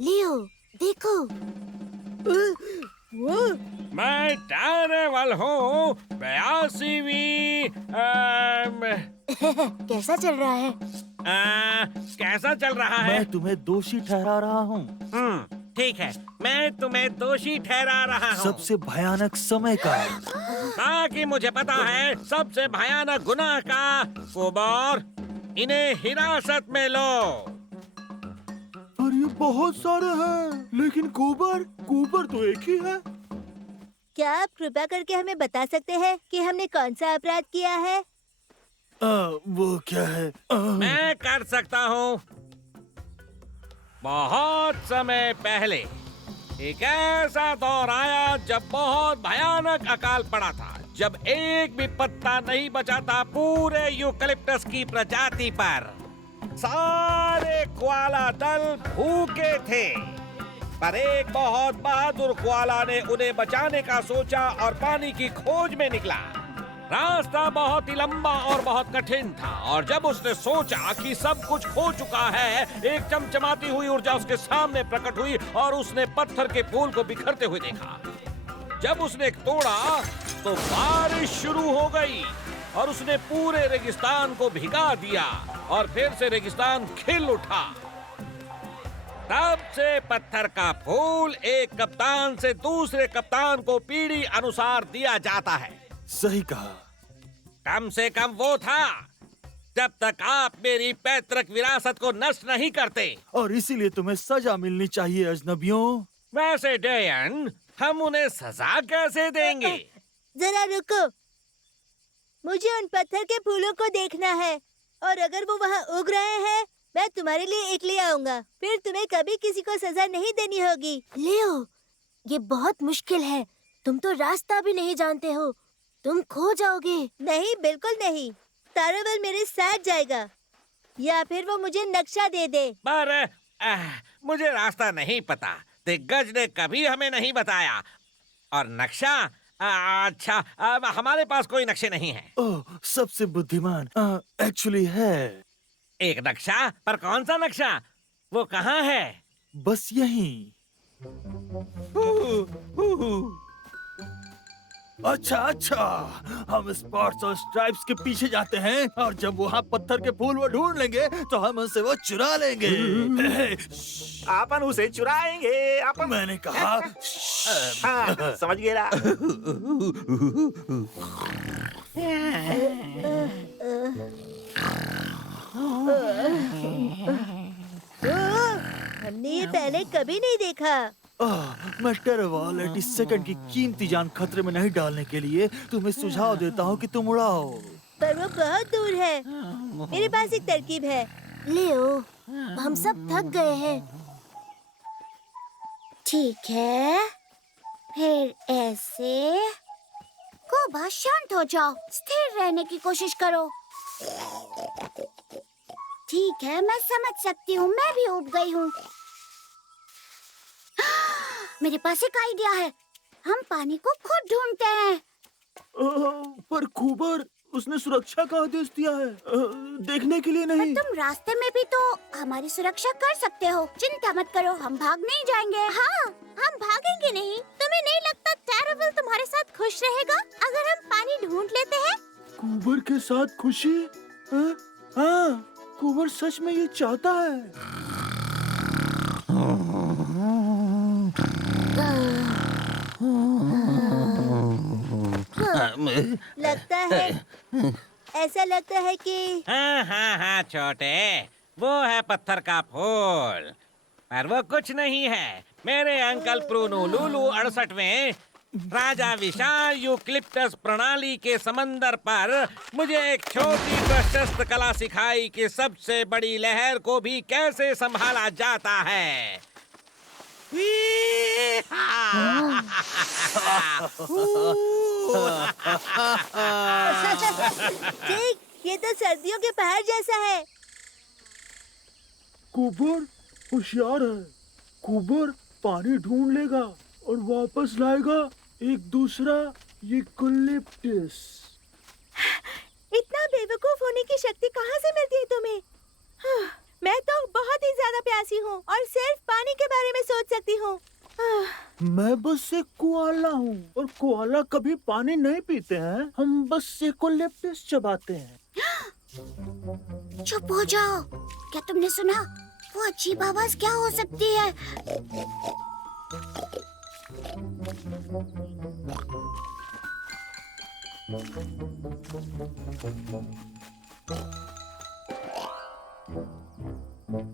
लियो, देखो। मैं टैरेवल हूँ, 82वीं। कैसा चल रहा है? कैसा चल रहा है? मैं तुम्हें दोषी ठहरा रहा हूँ। ठीक है, मैं तुम्हें दोषी ठहरा रहा हूँ। सबसे भयानक समय का। ताकि मुझे पता है सबसे भयानक गुनाह का। कुबोर, इन्हें हिरासत में लो। ये बहुत सारे हैं, लेकिन कुबर तो एक ही है। क्या आप कृपया करके हमें बता सकते हैं कि हमने कौन सा अपराध किया है? वो क्या है? मैं कर सकता हूँ। बहुत समय पहले एक ऐसा दौर आया जब बहुत भयानक अकाल पड़ा था, जब एक भी पत्ता नहीं बचा था पूरे यूकलिप्टस की प्रजाति पर। सारे कोआला दल भूखे थे, पर एक बहुत बहादुर कोआला ने उन्हें बचाने का सोचा और पानी की खोज में निकला। रास्ता बहुत ही लंबा और बहुत कठिन था, और जब उसने सोचा कि सब कुछ हो चुका है, एक चमचमाती हुई ऊर्जा उसके सामने प्रकट हुई और उसने पत्थर के फूल को बिखरते हुए देखा। जब उसने तोड़ा तो बारिश शुरू हो गई और उसने पूरे रेगिस्तान को भिगा दिया और फिर से रेगिस्तान खिल उठा। तब से पत्थर का फूल एक कप्तान से दूसरे कप्तान को पीढ़ी अनुसार दिया जाता है। सही कहा। कम से कम वो था, जब तक आप मेरी पैतृक विरासत को नष्ट नहीं करते। और इसीलिए तुम्हें सजा मिलनी चाहिए अजनबियों। वैसे डेयन, हम उन्हें सजा कैसे देंगे? जरा रुको, मुझे उन पत्थर के फूलों को देखना है, और अगर वो वहाँ उग रहे हैं, मैं तुम्हारे लिए एक ले आऊंगा। फिर तुम्हें कभी किसी को सजा नहीं देनी होगी। लियो, ये बहुत मुश्किल है। तुम तो रास्ता भी नहीं जानते हो, तुम खो जाओगे। नहीं, बिल्कुल नहीं। तारावल मेरे साथ जाएगा, या फिर वो मुझे नक्शा दे दे। पर मुझे रास्ता नहीं पता। दिग्गज ने कभी हमें नहीं बताया। और नक्शा? अच्छा, हमारे पास कोई नक्शे नहीं है। ओह, सबसे बुद्धिमान एक्चुअली है। एक नक्शा? पर कौन सा नक्शा? वो कहाँ है? बस यहीं। अच्छा, हम स्पॉट्स और स्ट्राइप्स के पीछे जाते हैं, और जब वहाँ पत्थर के फूल वो ढूंढ लेंगे तो हम उनसे वो चुरा लेंगे। अपन उसे चुराएंगे। अपन मैंने कहा हाँ, समझ गया। हमने ये पहले कभी नहीं देखा। मैं टेरावॉल एट इस सेकंड की कीमती जान खतरे में नहीं डालने के लिए तुम्हें सुझाव देता हूँ कि तुम उड़ाओ। पर वो बहुत दूर है। मेरे पास एक तरकीब है। लियो, हम सब थक गए हैं। ठीक है, फिर ऐसे। कोबा, शांत हो जाओ, स्थिर रहने की कोशिश करो। ठीक है, मैं समझ सकती हूँ, मैं भी ऊब गई हूँ। मेरे पास एक आइडिया है। हम पानी को खुद ढूंढते हैं। पर कुबर, उसने सुरक्षा का आदेश दिया है, देखने के लिए नहीं। पर तुम रास्ते में भी तो हमारी सुरक्षा कर सकते हो। चिंता मत करो, हम भाग नहीं जाएंगे। हाँ, हम भागेंगे नहीं। तुम्हें नहीं लगता टेरावल तुम्हारे साथ खुश रहेगा अगर हम पानी ढूंढ लेते हैं? कुबर के साथ खुशी? हाँ, कुबर सच में ये चाहता है। ऐसा लगता है कि हाँ, छोटे, वो है पत्थर का फूल। पर वो कुछ नहीं है। मेरे अंकल प्रूनो लुलू 68वें राजा विशाल यूक्लिप्टस प्रणाली के समंदर पर मुझे एक छोटी प्रशस्त कला सिखाई कि सबसे बड़ी लहर को भी कैसे संभाला जाता है। ठीक, ये तो सर्दियों के पहाड़ जैसा है। कुबर होशियार है। कुबर पानी ढूंढ लेगा और वापस लाएगा एक दूसरा यूकलिप्टस। इतना बेवकूफ होने की शक्ति कहाँ से मिलती है तुम्हें? मैं तो बहुत ही ज्यादा प्यासी हूँ और सिर्फ पानी के बारे में सोच सकती हूँ। मैं बस एक कोआला हूँ, और कोआला कभी पानी नहीं पीते हैं। हम बस यूकलिप्टस चबाते हैं। चुप हो जाओ। क्या तुमने सुना? वो अजीब आवाज क्या हो सकती है?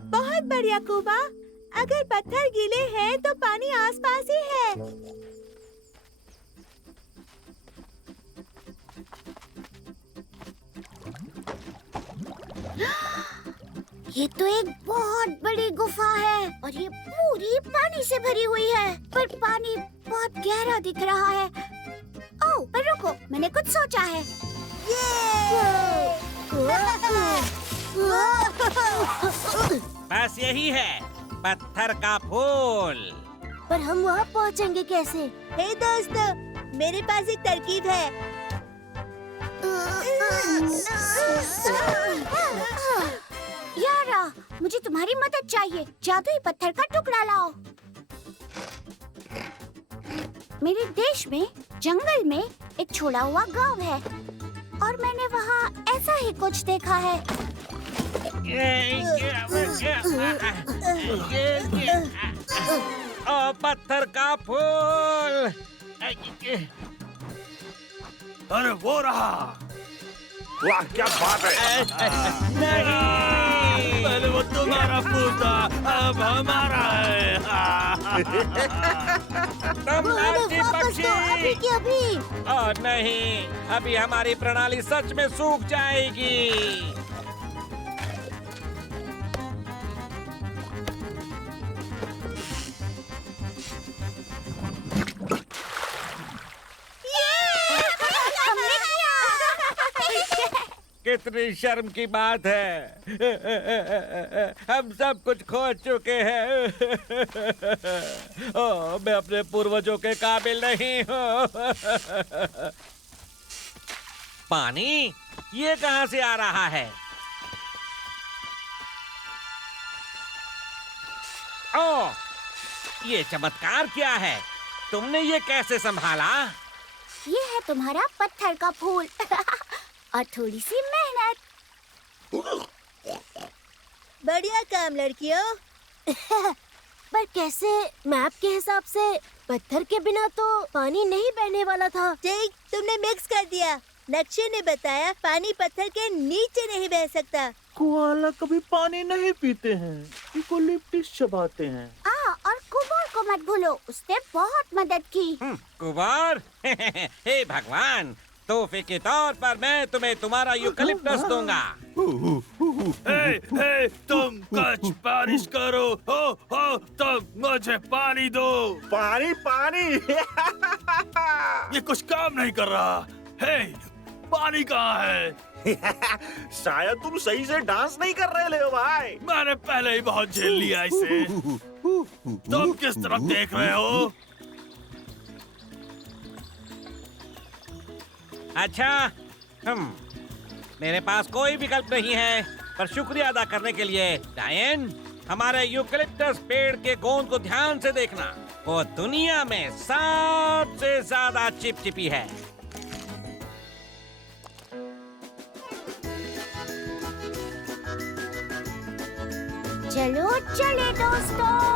बहुत बढ़िया कोबा, अगर पत्थर गीले हैं तो पानी आसपास ही है। ये तो एक बहुत बड़ी गुफा है और ये पूरी पानी से भरी हुई है, पर पानी बहुत गहरा दिख रहा है। ओह, पर रुको, मैंने कुछ सोचा है। बस यही है, पत्थर का फूल। पर हम वहाँ पहुँचेंगे कैसे? हे दोस्तों, मेरे पास एक तरकीब है। यारा, मुझे तुम्हारी मदद चाहिए। जादुई पत्थर का टुकड़ा लाओ। मेरे देश में जंगल में एक छोड़ा हुआ गांव है और मैंने वहाँ ऐसा ही कुछ देखा है। ओ, पत्थर का फूल। अरे वो रहा। वाह, क्या बात है। नहीं, पहले वो तुम्हारा फूल था, अब हमारा है। तुम लालची पक्षी। अभी की अभी। और नहीं, अभी हमारी प्रणाली सच में सूख जाएगी। कितनी शर्म की बात है। हम सब कुछ खो चुके हैं। ओ, मैं अपने पूर्वजों के काबिल नहीं हूँ। पानी ये कहाँ से आ रहा है? ओ, ये चमत्कार क्या है? तुमने ये कैसे संभाला? ये है तुम्हारा पत्थर का फूल और थोड़ी सी मेहनत। बढ़िया काम लड़कियों। पर कैसे? मैप के हिसाब से पत्थर के बिना तो पानी नहीं बहने वाला था। ठीक, तुमने मिक्स कर दिया। नक्शे ने बताया पानी पत्थर के नीचे नहीं बह सकता। कोआला कभी पानी नहीं पीते हैं, यूकेलिप्टस चबाते हैं। और कुबोर को मत भूलो, उसने बहुत मदद की। कुमार, हे भगवान, तोहफे के तौर पर मैं तुम्हें तुम्हारा यूकेलिप्टस दूंगा। हे, तुम कुछ बारिश करो। हो, तुम मुझे पानी दो। पानी पानी। ये कुछ काम नहीं कर रहा। हे, पानी कहाँ है? शायद तुम सही से डांस नहीं कर रहे ले भाई। मैंने पहले ही बहुत झेल लिया इसे। तुम किस तरफ देख रहे हो? अच्छा, मेरे पास कोई विकल्प नहीं है, पर शुक्रिया अदा करने के लिए डायन, हमारे यूकेलिप्टस पेड़ के गोंद को ध्यान से देखना। वो दुनिया में सबसे ज्यादा चिपचिपी है। चलो चले दोस्तों।